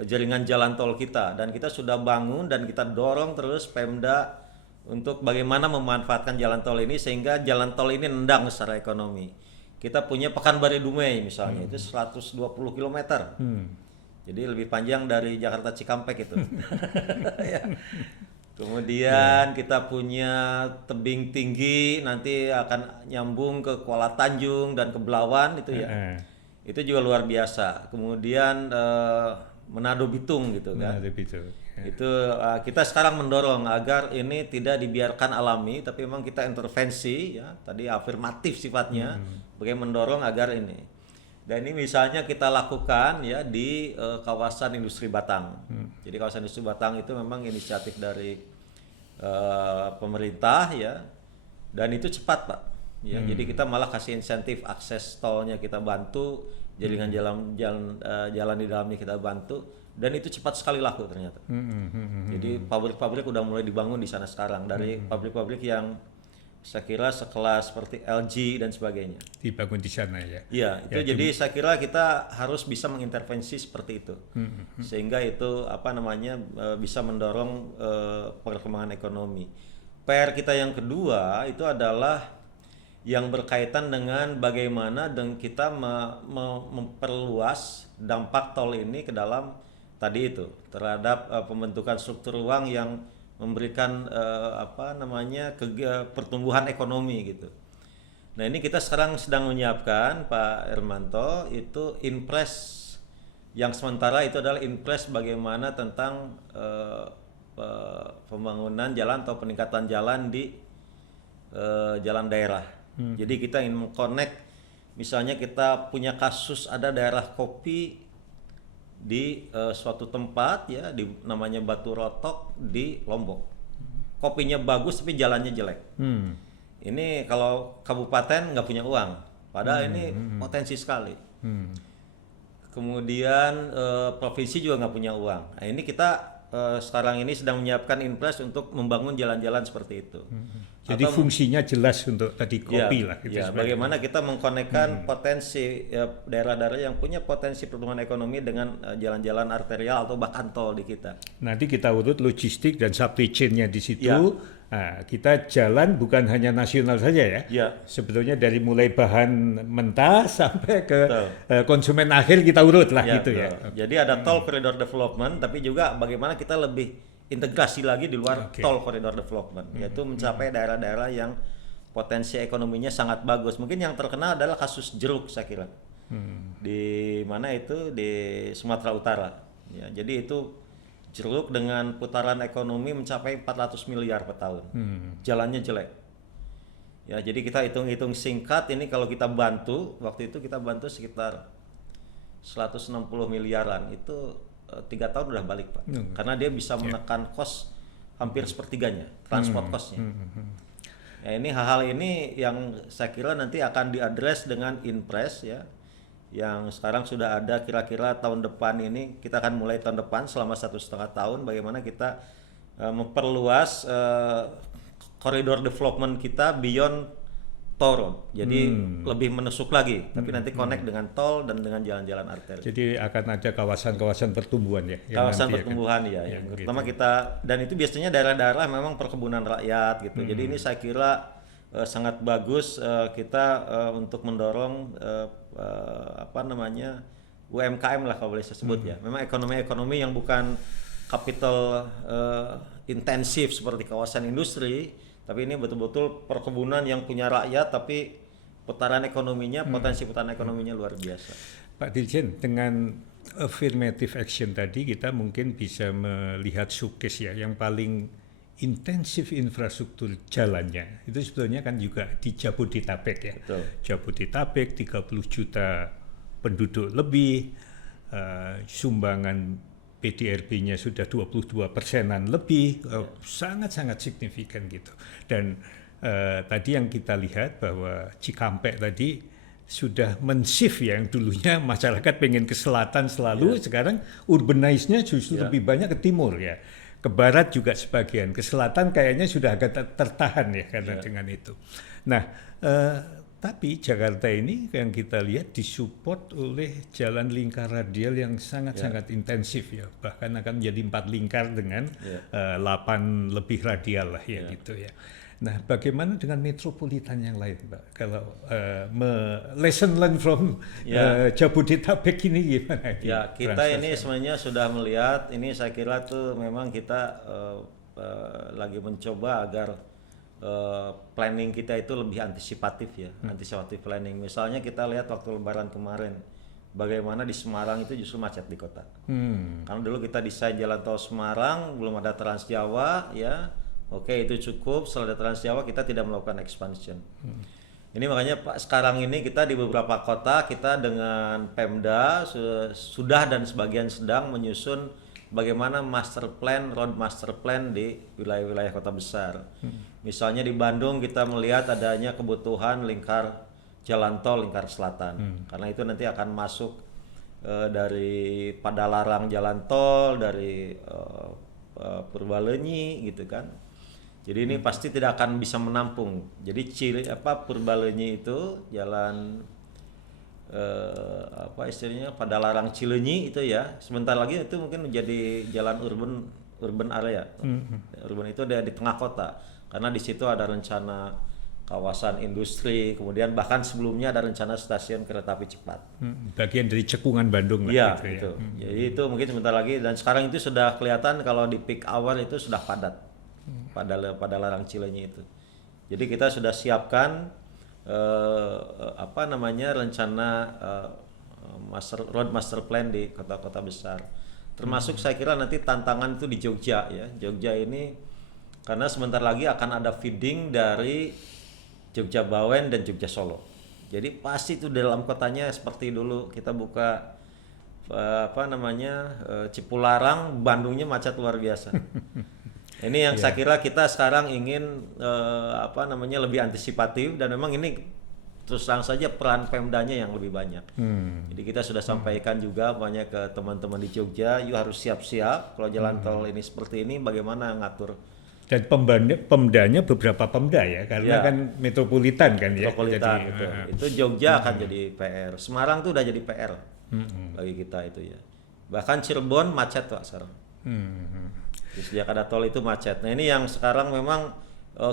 jaringan jalan tol kita, dan kita sudah bangun dan kita dorong terus Pemda untuk bagaimana memanfaatkan jalan tol ini sehingga jalan tol ini nendang secara ekonomi. Kita punya Pekanbaru Dumai misalnya, itu 120 km. Jadi lebih panjang dari Jakarta Cikampek itu. Kemudian kita punya tebing tinggi, nanti akan nyambung ke Kuala Tanjung dan ke Belawan itu ya. Itu juga luar biasa. Kemudian Manado Bitung gitu kan. Manado Bitung. Itu kita sekarang mendorong agar ini tidak dibiarkan alami, tapi memang kita intervensi ya. Tadi afirmatif sifatnya, bagaimana mendorong agar ini. Dan ini misalnya kita lakukan ya di kawasan industri Batang. Jadi kawasan industri Batang itu memang inisiatif dari pemerintah ya, dan itu cepat Pak. Ya, jadi kita malah kasih insentif akses tolnya kita bantu, jaringan jalan di dalamnya kita bantu, dan itu cepat sekali laku ternyata. Jadi pabrik-pabrik udah mulai dibangun di sana sekarang, dari pabrik-pabrik yang saya kira sekelas seperti LG dan sebagainya. Dibangun di sana ya. Iya, itu jadi saya kira kita harus bisa mengintervensi seperti itu. Sehingga itu bisa mendorong perkembangan ekonomi. PR kita yang kedua itu adalah yang berkaitan dengan bagaimana dan kita memperluas dampak tol ini ke dalam tadi itu terhadap pembentukan struktur ruang yang memberikan pertumbuhan ekonomi gitu. Nah ini kita sekarang sedang menyiapkan Pak Hermanto itu Inpres yang sementara itu adalah Inpres bagaimana tentang pembangunan jalan atau peningkatan jalan di jalan daerah. Jadi kita ingin mengconnect, misalnya kita punya kasus ada daerah kopi di suatu tempat ya, namanya Batu Rotok di Lombok. Kopinya bagus tapi jalannya jelek. Ini kalau kabupaten nggak punya uang, padahal ini potensi sekali. Kemudian provinsi juga nggak punya uang. Nah, ini kita sekarang ini sedang menyiapkan Inpres untuk membangun jalan-jalan seperti itu. Jadi fungsinya jelas untuk tadi kopi ya, lah. Gitu ya, bagaimana kita mengkonekkan potensi daerah-daerah yang punya potensi pertumbuhan ekonomi dengan jalan-jalan arterial atau bahkan tol di kita. Nanti kita urut logistik dan supply chain-nya di situ. Ya. Nah, kita jalan bukan hanya nasional saja ya. Ya. Sebetulnya dari mulai bahan mentah sampai ke konsumen akhir kita urut lah Ya, gitu betul. ya. Jadi ada tol corridor development, tapi juga bagaimana kita lebih integrasi lagi di luar tol corridor development, yaitu mencapai daerah-daerah yang potensi ekonominya sangat bagus. Mungkin yang terkenal adalah kasus jeruk saya kira. Di mana itu di Sumatera Utara. Ya, jadi itu jeruk dengan putaran ekonomi mencapai 400 miliar per tahun. Jalannya jelek. Ya, jadi kita hitung-hitung singkat ini kalau kita bantu, waktu itu kita bantu sekitar 160 miliaran itu 3 tahun udah balik Pak, karena dia bisa menekan kos hampir sepertiganya, transport costnya. Ya, ini hal-hal ini yang saya kira nanti akan diadres dengan Inpres ya, yang sekarang sudah ada kira-kira tahun depan ini kita akan mulai tahun depan selama 1,5 tahun bagaimana kita memperluas koridor development kita beyond tol road. Jadi lebih menusuk lagi, tapi nanti connect dengan tol dan dengan jalan-jalan arteri. Jadi akan ada kawasan-kawasan pertumbuhan ya. Kawasan pertumbuhan ya, terutama gitu. Kita, dan itu biasanya daerah-daerah memang perkebunan rakyat gitu. Jadi ini saya kira sangat bagus kita untuk mendorong UMKM lah kalau boleh saya sebut ya. Memang ekonomi yang bukan capital intensif seperti kawasan industri, tapi ini betul-betul perkebunan yang punya rakyat, tapi putaran ekonominya, potensi putaran ekonominya luar biasa. Pak Dirjen, dengan affirmative action tadi kita mungkin bisa melihat showcase ya, yang paling intensif infrastruktur jalannya itu sebetulnya kan juga di Jabodetabek ya. Betul. Jabodetabek 30 juta penduduk lebih, sumbangan PDRB-nya sudah 22%-an lebih, sangat-sangat signifikan gitu. Dan tadi yang kita lihat bahwa Cikampek tadi sudah men-shift ya, yang dulunya masyarakat pengen ke selatan selalu, sekarang urbanize-nya justru lebih banyak ke timur ya. Ke barat juga sebagian, ke selatan kayaknya sudah agak tertahan ya karena dengan itu. Nah, tapi Jakarta ini yang kita lihat disupport oleh jalan lingkar radial yang sangat-sangat intensif ya. Bahkan akan menjadi 4 lingkar dengan 8 lebih radial lah ya gitu ya. Nah, bagaimana dengan metropolitan yang lain, Pak? Kalau lesson learned from Jabodetabek ini gimana? Ya, kita ini sebenarnya sudah melihat, ini saya kira tuh memang kita lagi mencoba agar planning kita itu lebih antisipatif ya, antisipatif planning. Misalnya kita lihat waktu Lebaran kemarin, bagaimana di Semarang itu justru macet di kota. Karena dulu kita desain jalan tol Semarang, belum ada Trans Jawa ya. Oke, itu cukup. Setelah ada Trans Jawa kita tidak melakukan expansion. Ini makanya Pak, sekarang ini kita di beberapa kota kita dengan Pemda sudah dan sebagian sedang menyusun bagaimana road master plan di wilayah-wilayah kota besar. Misalnya di Bandung kita melihat adanya kebutuhan lingkar jalan tol lingkar selatan. Karena itu nanti akan masuk dari Padalarang jalan tol, dari Purbalenyi gitu kan. Jadi ini pasti tidak akan bisa menampung. Jadi Purbalenyi itu jalan istilahnya Padalarang Cileunyi itu ya. Sebentar lagi itu mungkin menjadi jalan urban area. Urban itu ada di tengah kota. Karena di situ ada rencana kawasan industri, kemudian bahkan sebelumnya ada rencana stasiun kereta api cepat. Bagian dari cekungan Bandung lah. Iya, gitu itu. Ya. Jadi itu mungkin sebentar lagi, dan sekarang itu sudah kelihatan kalau di peak hour itu sudah padat pada Larang Cileunyi itu. Jadi kita sudah siapkan rencana road master plan di kota-kota besar. Termasuk saya kira nanti tantangan itu di Jogja ya. Jogja ini karena sebentar lagi akan ada feeding dari Jogja Bawen dan Jogja Solo. Jadi pasti itu dalam kotanya seperti dulu kita buka Cipularang, Bandungnya macet luar biasa. Ini yang saya kira kita sekarang ingin lebih antisipatif, dan memang ini terus terang saja peran Pemdanya yang lebih banyak. Jadi kita sudah sampaikan juga banyak ke teman-teman di Jogja, yuk harus siap-siap kalau jalan tol ini seperti ini bagaimana ngatur. Dan pemdanya beberapa pemda ya, karena Ya, kan metropolitan kan ya. metropolitan Jadi, betul. Itu Jogja akan jadi PR. Semarang tuh udah jadi PR bagi kita itu ya. Bahkan Cirebon macet Pak sekarang. Sejak ada tol itu macet. Nah ini yang sekarang memang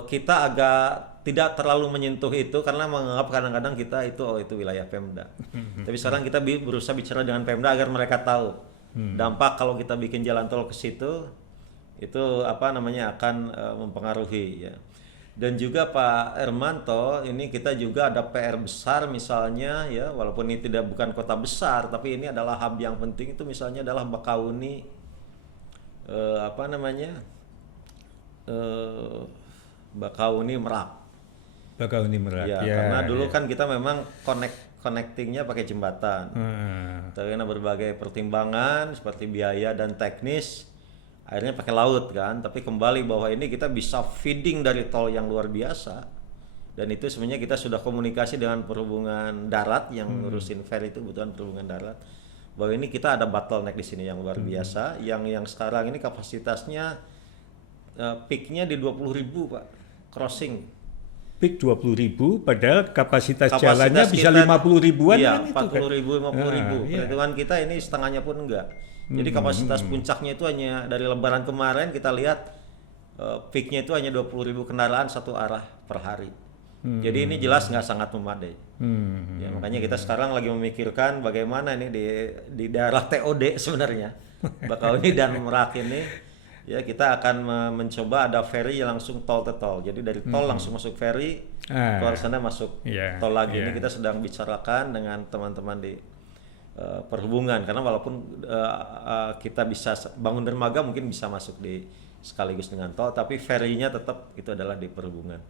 kita agak tidak terlalu menyentuh itu karena menganggap kadang-kadang kita itu wilayah Pemda. Tapi sekarang kita berusaha bicara dengan Pemda agar mereka tahu dampak kalau kita bikin jalan tol ke situ itu apa namanya akan mempengaruhi ya. Dan juga Pak Hermanto, ini kita juga ada PR besar misalnya ya, walaupun ini bukan kota besar, tapi ini adalah hub yang penting itu misalnya adalah Bakauni, apa namanya, Bakauni Merak. Bakauni Merak. Ya, Ya, karena dulu ya. kan kita memang connectingnya pakai jembatan. Karena berbagai pertimbangan seperti biaya dan teknis, akhirnya pakai laut kan. Tapi kembali bahwa ini kita bisa feeding dari tol yang luar biasa. Dan itu sebenarnya kita sudah komunikasi dengan perhubungan darat yang ngurusin ferry itu kebutuhan perhubungan darat. Bahwa ini kita ada bottleneck di sini yang luar biasa. Yang sekarang ini kapasitasnya peaknya di 20.000 Pak crossing. Peak 20.000, padahal kapasitas jalannya bisa kita, 50 ribuan iya, kan itu 40.000, 50.000. Iya. Perhitungan kita ini setengahnya pun enggak. Jadi kapasitas puncaknya itu hanya dari Lebaran kemarin kita lihat peaknya itu hanya 20.000 kendaraan satu arah per hari. Jadi ini jelas nggak sangat memadai. Ya, makanya kita sekarang lagi memikirkan bagaimana ini di daerah TOD sebenarnya Bakauni dan Merak ini. Ya kita akan mencoba ada ferry yang langsung tol ke tol. Jadi dari tol langsung masuk ferry, keluar sana masuk tol lagi. Ini kita sedang bicarakan dengan teman-teman di perhubungan. Karena walaupun kita bisa bangun dermaga mungkin bisa masuk di sekaligus dengan tol, tapi ferry-nya tetap itu adalah di perhubungan.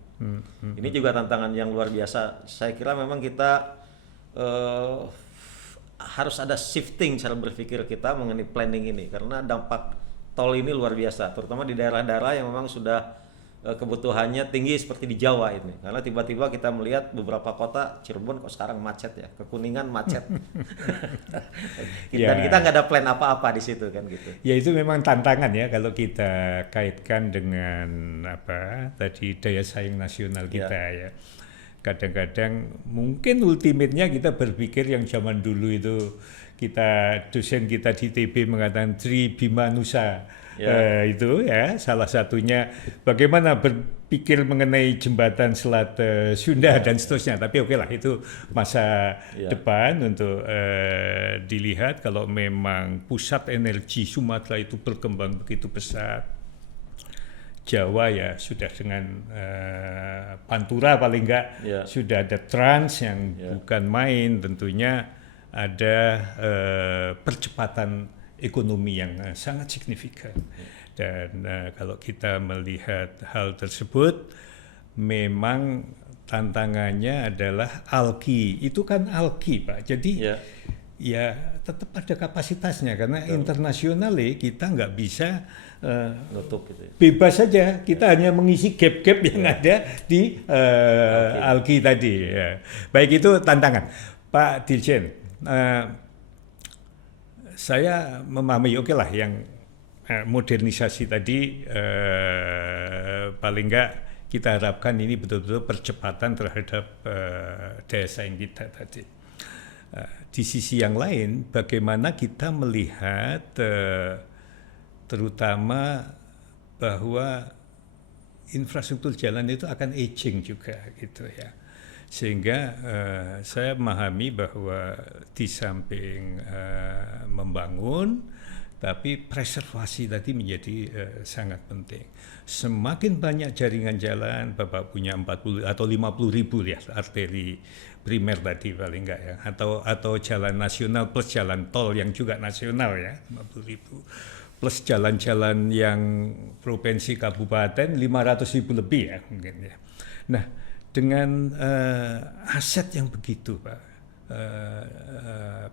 Ini juga tantangan yang luar biasa. Saya kira memang kita harus ada shifting cara berpikir kita mengenai planning ini. Karena dampak tol ini luar biasa, terutama di daerah-daerah yang memang sudah kebutuhannya tinggi seperti di Jawa ini. Karena tiba-tiba kita melihat beberapa kota, Cirebon kok sekarang macet ya, ke Kuningan macet. Dan kita nggak ada plan apa-apa di situ kan gitu. Ya itu memang tantangan ya kalau kita kaitkan dengan apa tadi daya saing nasional kita ya. Kadang-kadang mungkin ultimate-nya kita berpikir yang zaman dulu itu dosen kita di TB mengatakan Tri Bima Nusa itu ya salah satunya bagaimana berpikir mengenai jembatan Selat Sunda dan seterusnya. Tapi oke lah itu masa depan untuk dilihat kalau memang pusat energi Sumatera itu berkembang begitu pesat. Jawa ya sudah dengan Pantura paling enggak sudah ada Trans yang bukan main, tentunya ada percepatan ekonomi yang sangat signifikan. Dan kalau kita melihat hal tersebut memang tantangannya adalah alki. Itu kan alki Pak, jadi ya tetap ada kapasitasnya karena internasional kita nggak bisa nutup gitu ya. Bebas saja, kita hanya mengisi gap-gap yang ada di alki tadi ya. Baik, itu tantangan Pak Dirjen. Saya memahami oke lah yang modernisasi tadi paling enggak kita harapkan ini betul-betul percepatan terhadap daya saing kita tadi. Di sisi yang lain bagaimana kita melihat terutama bahwa infrastruktur jalan itu akan aging juga gitu ya. Sehingga saya memahami bahwa di samping membangun, tapi preservasi tadi menjadi sangat penting. Semakin banyak jaringan jalan, Bapak punya 40 atau 50 ribu ya arteri primer tadi paling enggak ya, atau jalan nasional plus jalan tol yang juga nasional ya 50 ribu. Plus jalan-jalan yang provinsi kabupaten 500.000 lebih ya mungkin ya. Nah, dengan aset yang begitu Pak,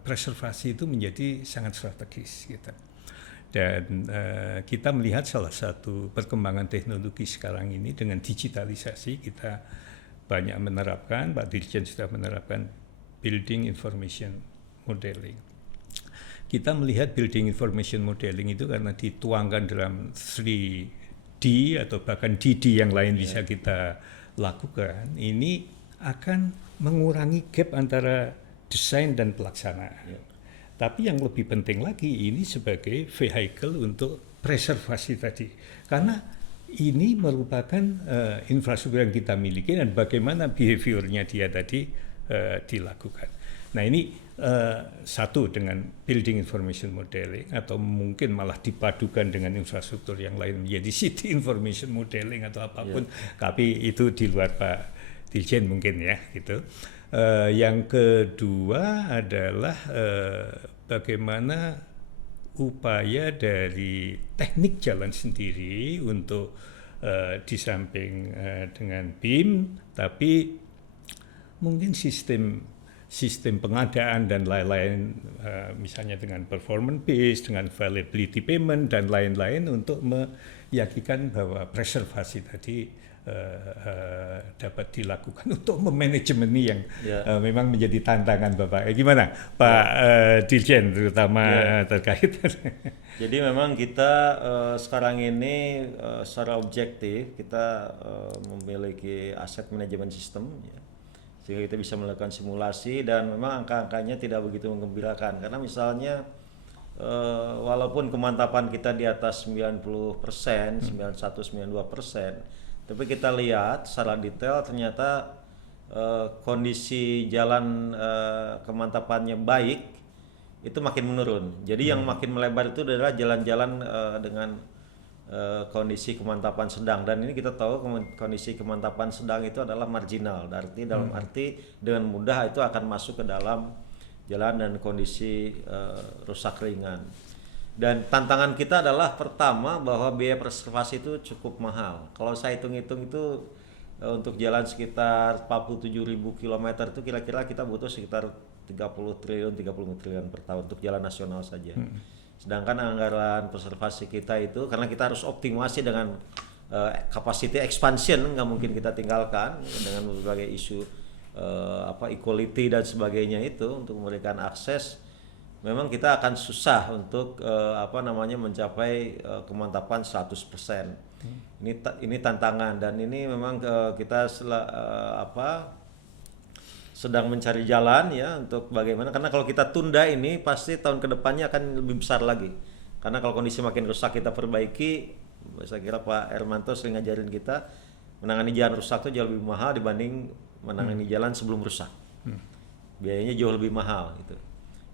preservasi itu menjadi sangat strategis gitu. Dan kita melihat salah satu perkembangan teknologi sekarang ini dengan digitalisasi kita banyak menerapkan, Pak Dirjen sudah menerapkan Building Information Modeling. Kita melihat Building Information Modeling itu karena dituangkan dalam 3D atau bahkan DD yang lain bisa kita lakukan, ini akan mengurangi gap antara desain dan pelaksanaan. Tapi yang lebih penting lagi, ini sebagai vehicle untuk preservasi tadi. Karena ini merupakan infrastruktur yang kita miliki dan bagaimana behaviornya dia tadi dilakukan. Nah ini satu dengan Building Information Modeling, atau mungkin malah dipadukan dengan infrastruktur yang lain menjadi City Information Modeling atau apapun. Tapi itu di luar Pak Dirjen mungkin ya gitu. Yang kedua adalah bagaimana upaya dari teknik jalan sendiri untuk di samping dengan BIM, tapi mungkin sistem pengadaan dan lain-lain, misalnya dengan performance based, dengan availability payment dan lain-lain, untuk meyakinkan bahwa preservasi tadi dapat dilakukan untuk memanajemen ini yang memang menjadi tantangan Bapak. Gimana Pak Dirjen terutama terkait? Jadi memang kita sekarang ini secara objektif kita memiliki aset manajemen sistem ya, sehingga kita bisa melakukan simulasi, dan memang angka-angkanya tidak begitu menggembirakan karena misalnya walaupun kemantapan kita di atas 90%, 91-92%, tapi kita lihat secara detail ternyata kondisi jalan kemantapannya baik itu makin menurun. Jadi yang makin melebar itu adalah jalan-jalan dengan kondisi kemantapan sedang, dan ini kita tahu kondisi kemantapan sedang itu adalah marginal, arti dalam arti dengan mudah itu akan masuk ke dalam jalan dan kondisi rusak ringan. Dan tantangan kita adalah pertama bahwa biaya preservasi itu cukup mahal. Kalau saya hitung-hitung itu untuk jalan sekitar 47.000 km itu kira-kira kita butuh sekitar 30 triliun per tahun untuk jalan nasional saja. Sedangkan anggaran preservasi kita itu karena kita harus optimasi dengan capacity expansion, nggak mungkin kita tinggalkan dengan berbagai isu equality dan sebagainya itu untuk memberikan akses. Memang kita akan susah untuk mencapai kemantapan 100%. Ini tantangan, dan ini memang kita sedang mencari jalan ya untuk bagaimana, karena kalau kita tunda ini pasti tahun kedepannya akan lebih besar lagi. Karena kalau kondisi makin rusak kita perbaiki, saya kira Pak Hermanto sering ngajarin kita menangani jalan rusak itu jauh lebih mahal dibanding menangani jalan sebelum rusak. Biayanya jauh lebih mahal gitu.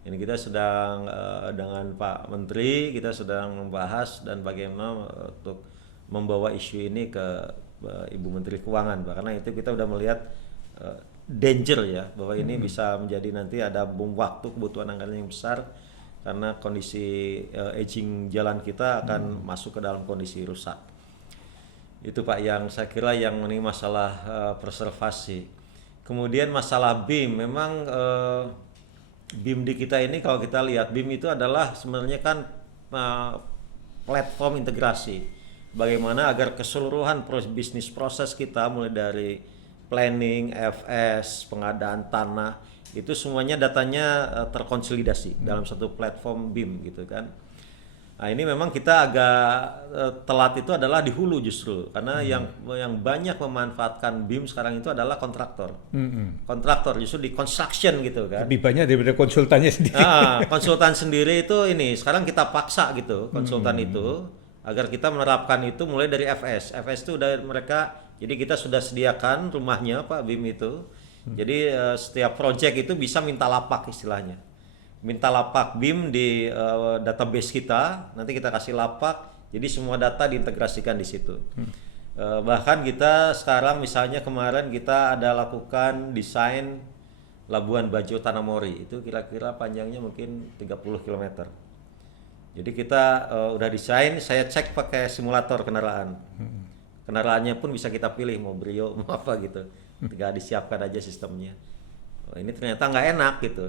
Ini kita sedang dengan Pak Menteri kita sedang membahas dan bagaimana untuk membawa isu ini ke Ibu Menteri Keuangan, karena itu kita sudah melihat danger ya bahwa ini bisa menjadi nanti ada bom waktu, kebutuhan anggaran yang besar karena kondisi aging jalan kita akan masuk ke dalam kondisi rusak. Itu Pak yang saya kira yang ini masalah preservasi. Kemudian masalah BIM, memang BIM di kita ini kalau kita lihat BIM itu adalah sebenarnya kan platform integrasi. Bagaimana agar keseluruhan bisnis proses kita mulai dari planning, FS, pengadaan tanah itu semuanya datanya terkonsolidasi dalam satu platform BIM gitu kan. Nah ini memang kita agak telat itu adalah di hulu justru karena yang banyak memanfaatkan BIM sekarang itu adalah kontraktor. Kontraktor justru di construction gitu kan. Lebih banyak daripada konsultannya sendiri. Konsultan sendiri itu ini sekarang kita paksa gitu konsultan itu agar kita menerapkan itu mulai dari FS. FS itu udah mereka, jadi kita sudah sediakan rumahnya Pak BIM itu. Jadi setiap project itu bisa minta lapak istilahnya. Minta lapak BIM di database kita, nanti kita kasih lapak, jadi semua data diintegrasikan di situ. Bahkan kita sekarang misalnya kemarin kita ada lakukan desain Labuan Bajo Tanamori, itu kira-kira panjangnya mungkin 30 km. Jadi kita udah desain, saya cek pakai simulator kendaraan. Kendaraannya pun bisa kita pilih mau Brio, mau apa gitu. Tinggal disiapkan aja sistemnya. Ini ternyata nggak enak gitu.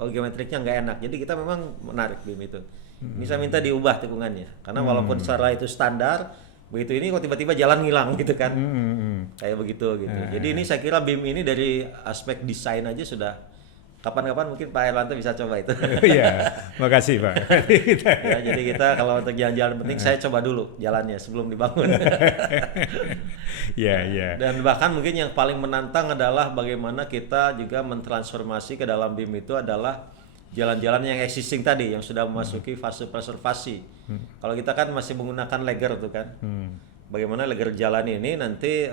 Geometriknya nggak enak, jadi kita memang menarik BIM itu. Ini saya minta diubah tikungannya, karena walaupun secara itu standar, begitu ini kok tiba-tiba jalan ngilang gitu kan. Hmm. Kayak begitu gitu. Jadi ini saya kira BIM ini dari aspek desain aja sudah, kapan-kapan mungkin Pak Erlanto bisa coba itu. Iya, makasih Pak. Ya, jadi kita kalau untuk jalan-jalan penting saya coba dulu jalannya sebelum dibangun. Iya, iya. Dan bahkan mungkin yang paling menantang adalah bagaimana kita juga mentransformasi ke dalam BIM itu adalah jalan-jalan yang existing tadi yang sudah memasuki fase preservasi. Kalau kita kan masih menggunakan lagger tuh kan. Bagaimana lagger jalan ini nanti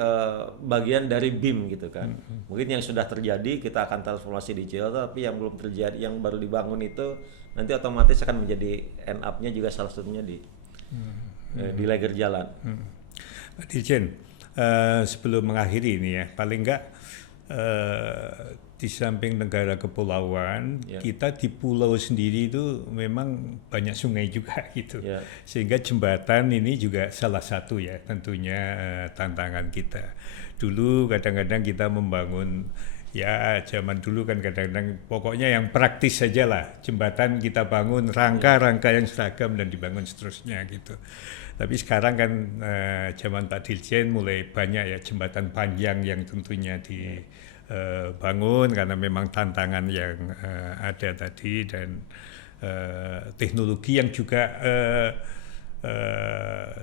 bagian dari BIM gitu kan. Mungkin yang sudah terjadi kita akan transformasi digital, tapi yang belum terjadi, yang baru dibangun itu nanti otomatis akan menjadi end up-nya juga salah satunya di lagger jalan. Pak Dirjen, sebelum mengakhiri ini ya, paling enggak di samping negara kepulauan, kita di pulau sendiri itu memang banyak sungai juga gitu. Sehingga jembatan ini juga salah satu ya tentunya tantangan kita. Dulu kadang-kadang kita membangun, ya zaman dulu kan kadang-kadang pokoknya yang praktis saja lah. Jembatan kita bangun rangka-rangka yang seragam dan dibangun seterusnya gitu. Tapi sekarang kan zaman Pak Dirjen mulai banyak ya jembatan panjang yang tentunya dibangun karena memang tantangan yang ada tadi dan teknologi yang juga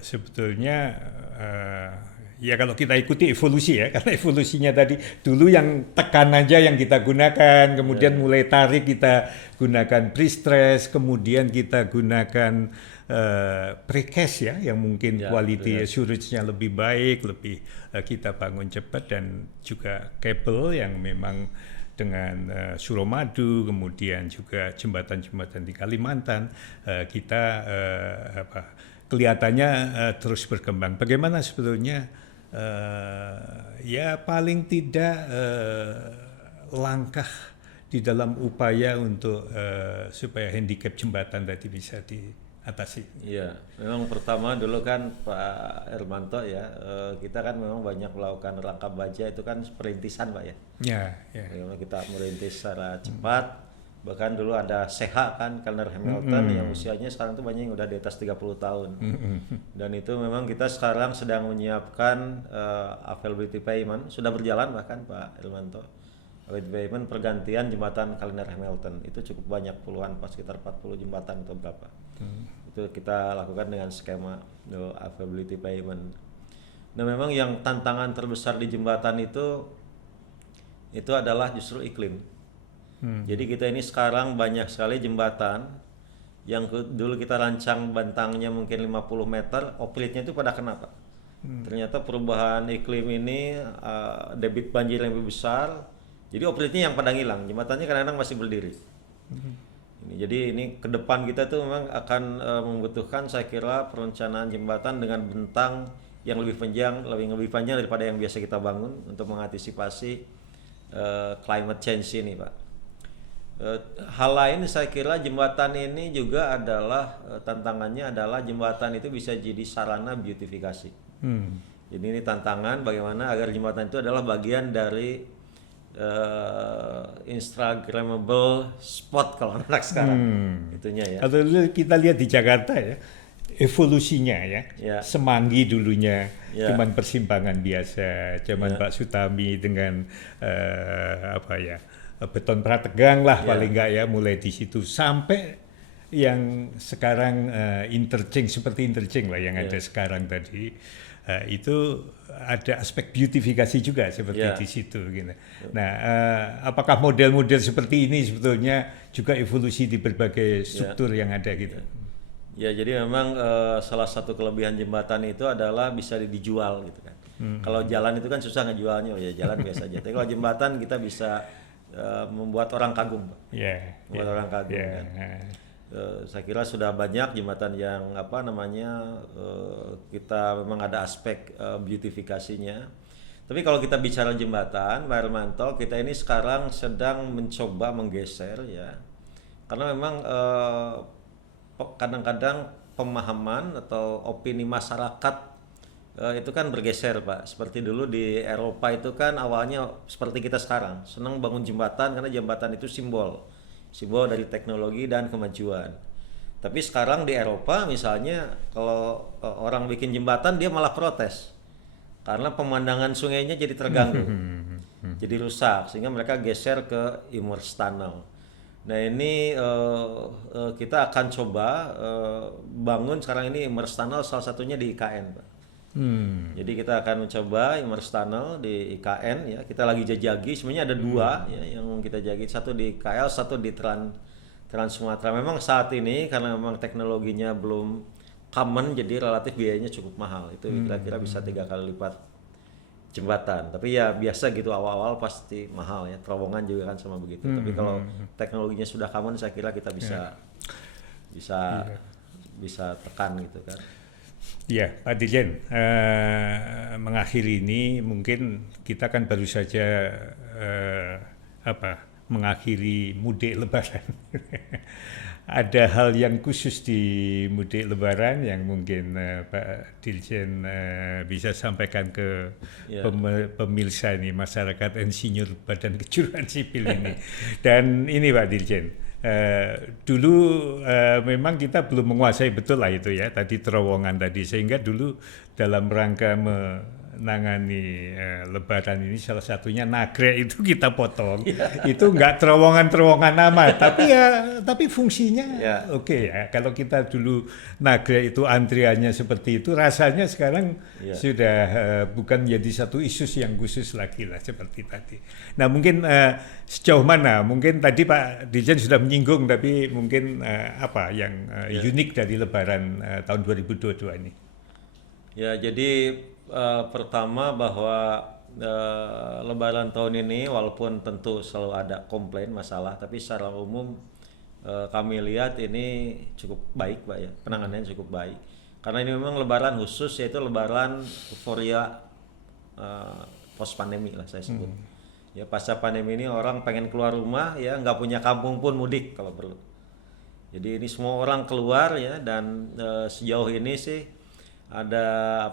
sebetulnya ya kalau kita ikuti evolusi ya, karena evolusinya tadi dulu yang tekan aja yang kita gunakan, kemudian mulai tarik kita gunakan pre-stress, kemudian kita gunakan precast ya, yang mungkin quality assurance-nya lebih baik, lebih kita bangun cepat, dan juga kabel yang memang dengan Suramadu, kemudian juga jembatan-jembatan di Kalimantan, kita kelihatannya terus berkembang. Bagaimana sebetulnya ya paling tidak langkah di dalam upaya untuk supaya handicap jembatan tadi bisa diatasi? Iya, memang pertama dulu kan Pak Ermanto ya, kita kan memang banyak melakukan rangka baja itu kan perintisan Pak ya. Ya. Bagaimana kita merintis secara cepat, bahkan dulu ada CH kan, Kalner Hamilton yang usianya sekarang tuh banyak yang udah di atas 30 tahun. Dan itu memang kita sekarang sedang menyiapkan availability payment, sudah berjalan bahkan Pak Ermanto. Availability payment pergantian jembatan Kalner Hamilton itu cukup banyak, puluhan, sekitar 40 jembatan atau berapa. Itu kita lakukan dengan skema availability payment. Nah memang yang tantangan terbesar di jembatan itu adalah justru iklim. Jadi kita ini sekarang banyak sekali jembatan yang dulu kita rancang bentangnya mungkin 50 meter, operate-nya itu pada kenapa? Ternyata perubahan iklim ini debit banjir yang lebih besar, jadi operate-nya yang pada ngilang, jembatannya kadang-kadang masih berdiri. Jadi ini ke depan kita tuh memang akan membutuhkan saya kira perencanaan jembatan dengan bentang yang lebih panjang daripada yang biasa kita bangun untuk mengantisipasi climate change ini Pak. Hal lain saya kira jembatan ini juga adalah tantangannya adalah jembatan itu bisa jadi sarana beautifikasi. Jadi ini tantangan bagaimana agar jembatan itu adalah bagian dari Instagramable spot kalau anak sekarang itunya ya. Kalau kita lihat di Jakarta ya, evolusinya ya. Semanggi dulunya cuman persimpangan biasa, cuman Pak Sutami dengan beton prategang lah paling enggak ya, mulai di situ sampai yang sekarang interchange seperti interchange lah yang ada sekarang tadi. Itu ada aspek beautifikasi juga seperti di situ gitu. Nah, apakah model-model seperti ini sebetulnya juga evolusi di berbagai struktur yang ada gitu? Ya, jadi memang salah satu kelebihan jembatan itu adalah bisa dijual gitu kan. Kalau jalan itu kan susah ngejualnya, ya jalan biasa aja. Tapi kalau jembatan kita bisa membuat orang kagum, membuat orang kagum kan. Saya kira sudah banyak jembatan yang kita memang ada aspek beautifikasinya. Tapi kalau kita bicara jembatan, Pak Hermanto, kita ini sekarang sedang mencoba menggeser ya, karena memang kadang-kadang pemahaman atau opini masyarakat itu kan bergeser Pak. Seperti dulu di Eropa itu kan awalnya seperti kita sekarang, senang bangun jembatan karena jembatan itu simbol dari teknologi dan kemajuan. Tapi sekarang di Eropa misalnya kalau orang bikin jembatan dia malah protes karena pemandangan sungainya jadi terganggu, jadi rusak sehingga mereka geser ke immerse tunnel. Nah ini kita akan coba bangun sekarang ini immerse tunnel salah satunya di IKN, Pak. Jadi kita akan mencoba immerse tunnel di IKN ya. Kita lagi jajagi, sebenarnya ada dua ya yang kita jagi, satu di KL, satu di Trans Sumatera. Memang saat ini karena memang teknologinya belum common, jadi relatif biayanya cukup mahal. Itu kira-kira bisa 3 kali lipat jembatan. Tapi ya biasa gitu awal-awal pasti mahal ya. Terowongan juga kan sama begitu. Tapi kalau teknologinya sudah common, saya kira kita bisa tekan gitu kan. Ya, Pak Dirjen, mengakhiri ini mungkin kita kan baru saja mengakhiri mudik Lebaran. Ada hal yang khusus di mudik Lebaran yang mungkin Pak Dirjen bisa sampaikan ke pemirsa ini, masyarakat insinyur Badan Kejuruan Sipil ini. Dan ini Pak Dirjen, dulu memang kita belum menguasai betul lah itu ya, tadi terowongan tadi, sehingga dulu dalam rangka menangani Lebaran ini salah satunya nagrek itu kita potong. Itu nggak terowongan amat, tapi fungsinya oke ya. Kalau kita dulu nagrek itu antriannya seperti itu, rasanya sekarang sudah bukan jadi satu isu yang khusus lagi lah seperti tadi. Nah mungkin sejauh mana, mungkin tadi Pak Dirjen sudah menyinggung, tapi mungkin apa yang unik dari Lebaran tahun 2022 ini? Ya jadi pertama bahwa Lebaran tahun ini walaupun tentu selalu ada komplain masalah, tapi secara umum kami lihat ini cukup baik Pak ya, penanganannya cukup baik. Karena ini memang Lebaran khusus, yaitu Lebaran euforia post pandemi lah saya sebut. Ya pasca pandemi ini orang pengen keluar rumah ya, nggak punya kampung pun mudik kalau perlu. Jadi ini semua orang keluar ya, dan sejauh ini sih ada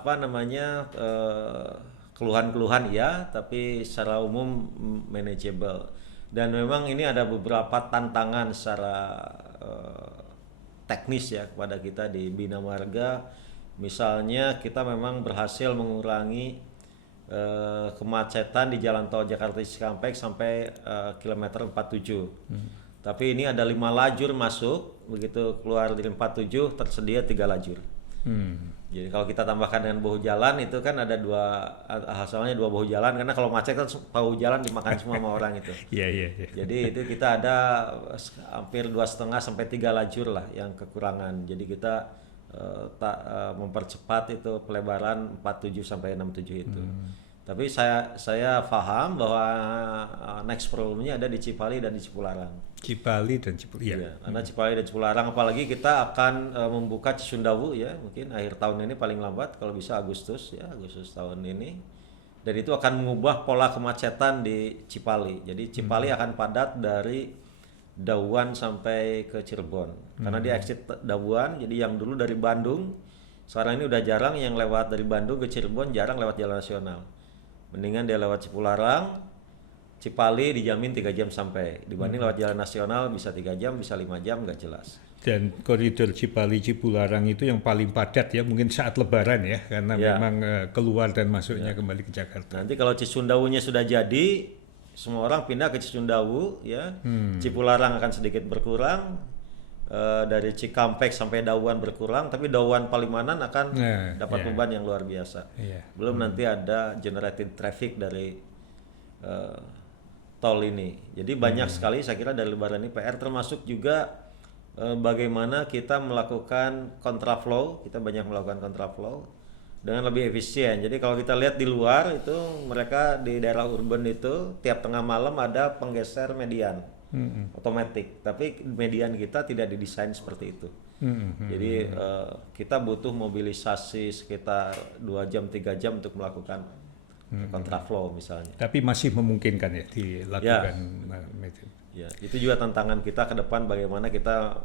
keluhan-keluhan ya, tapi secara umum manageable. Dan memang ini ada beberapa tantangan secara teknis ya kepada kita di Bina Marga. Misalnya kita memang berhasil mengurangi kemacetan di Jalan Tol Jakarta Cikampek sampai kilometer 47. Tapi ini ada 5 lajur masuk, begitu keluar dari 47 tersedia 3 lajur. Jadi kalau kita tambahkan dengan bahu jalan itu kan ada hasilnya 2 bahu jalan, karena kalau macet kan bahu jalan dimakan semua sama orang itu. Jadi itu kita ada hampir 2,5 sampai 3 lajur lah yang kekurangan. Jadi kita mempercepat itu pelebaran 47 sampai 67 itu. Tapi saya paham bahwa next problemnya ada di Cipali dan di Cipularang. Karena Cipali dan Cipularang, apalagi kita akan membuka Cisundawu ya, mungkin akhir tahun ini paling lambat, kalau bisa Agustus tahun ini. Dan itu akan mengubah pola kemacetan di Cipali. Jadi Cipali akan padat dari Dauan sampai ke Cirebon. Karena dia exit Dauan, jadi yang dulu dari Bandung, sekarang ini udah jarang yang lewat dari Bandung ke Cirebon, jarang lewat jalan nasional. Mendingan dia lewat Cipularang, Cipali dijamin 3 jam sampai, dibanding lewat jalan nasional bisa 3 jam, bisa 5 jam, nggak jelas. Dan koridor Cipali-Cipularang itu yang paling padat ya, mungkin saat Lebaran ya, karena memang keluar dan masuknya kembali ke Jakarta. Nanti kalau Cisundawunya sudah jadi, semua orang pindah ke Cisundawu ya. Cipularang akan sedikit berkurang, dari Cikampek sampai Dauan berkurang, tapi Dauan Palimanan akan dapat beban yang luar biasa. Belum nanti ada generated traffic dari tol ini. Jadi banyak sekali saya kira dari Lebaran ini PR, termasuk juga bagaimana kita melakukan kontraflow. Kita banyak melakukan kontraflow dengan lebih efisien. Jadi kalau kita lihat di luar itu, mereka di daerah urban itu tiap tengah malam ada penggeser median otomatis, tapi median kita tidak didesain seperti itu. Jadi kita butuh mobilisasi sekitar 2 jam 3 jam untuk melakukan kontraflow misalnya. Tapi masih memungkinkan ya dilakukan. Ya, itu juga tantangan kita ke depan, bagaimana kita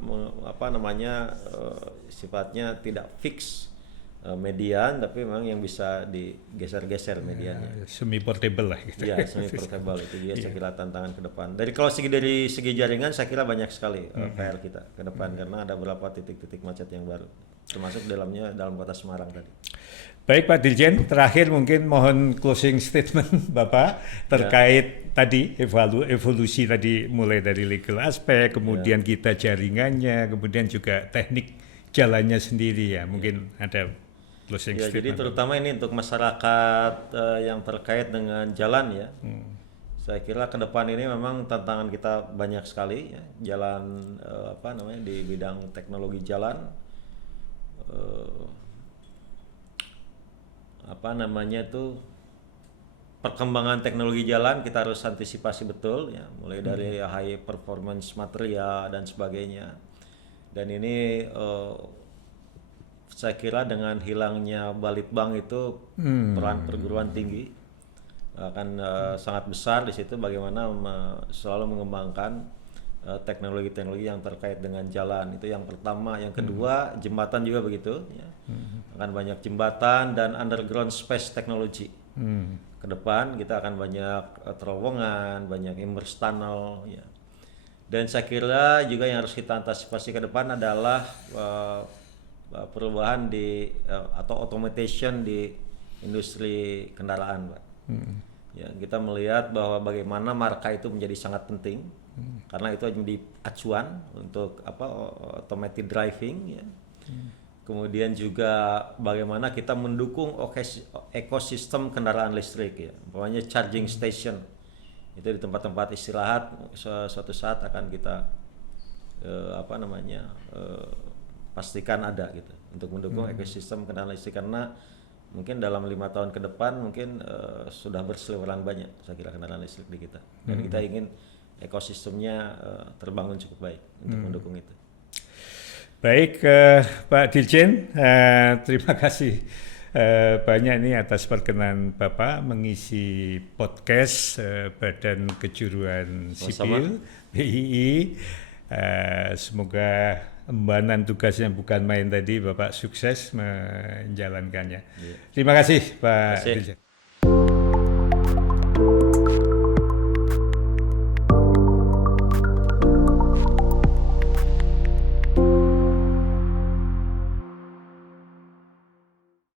sifatnya tidak fix median, tapi memang yang bisa digeser-geser mediannya. Semi portable lah gitu. Ya, semi portable itu dia saya kira tantangan ke depan. Dari segi jaringan saya kira banyak sekali PR kita ke depan karena ada beberapa titik-titik macet yang baru, termasuk dalamnya dalam kota Semarang tadi. Baik Pak Dirjen, terakhir mungkin mohon closing statement Bapak terkait tadi evolusi tadi mulai dari legal aspek, kemudian kita jaringannya, kemudian juga teknik jalannya sendiri ya. Mungkin ada closing Ya, statement. jadi terutama ini untuk masyarakat yang terkait dengan jalan ya. Saya kira ke depan ini memang tantangan kita banyak sekali ya. Jalan di bidang teknologi jalan. Perkembangan teknologi jalan kita harus antisipasi betul ya, mulai dari high performance material dan sebagainya. Dan ini saya kira dengan hilangnya Balitbank itu peran perguruan tinggi akan sangat besar di situ, bagaimana selalu mengembangkan teknologi-teknologi yang terkait dengan jalan. Itu yang pertama. Yang kedua, jembatan juga begitu ya. Akan banyak jembatan dan underground space technology. Ke depan kita akan banyak terowongan, banyak immersed tunnel ya. Dan saya kira juga yang harus kita antisipasi ke depan adalah perubahan atau automation di industri kendaraan, Pak. Ya, kita melihat bahwa bagaimana marka itu menjadi sangat penting karena itu menjadi acuan untuk automated driving ya. Kemudian juga bagaimana kita mendukung ekosistem kendaraan listrik ya, umpamanya charging station itu di tempat-tempat istirahat suatu saat akan kita pastikan ada gitu untuk mendukung ekosistem kendaraan listrik, karena mungkin dalam 5 tahun ke depan mungkin sudah berseliweran banyak saya kira kendaraan listrik di kita, dan kita ingin ekosistemnya terbangun cukup baik untuk mendukung itu. Baik Pak Dirjen, terima kasih banyak nih atas perkenan Bapak mengisi podcast Badan Kejuruan Sipil BII. Semoga embanan tugasnya bukan main tadi, Bapak sukses menjalankannya. Terima kasih Pak Dirjen.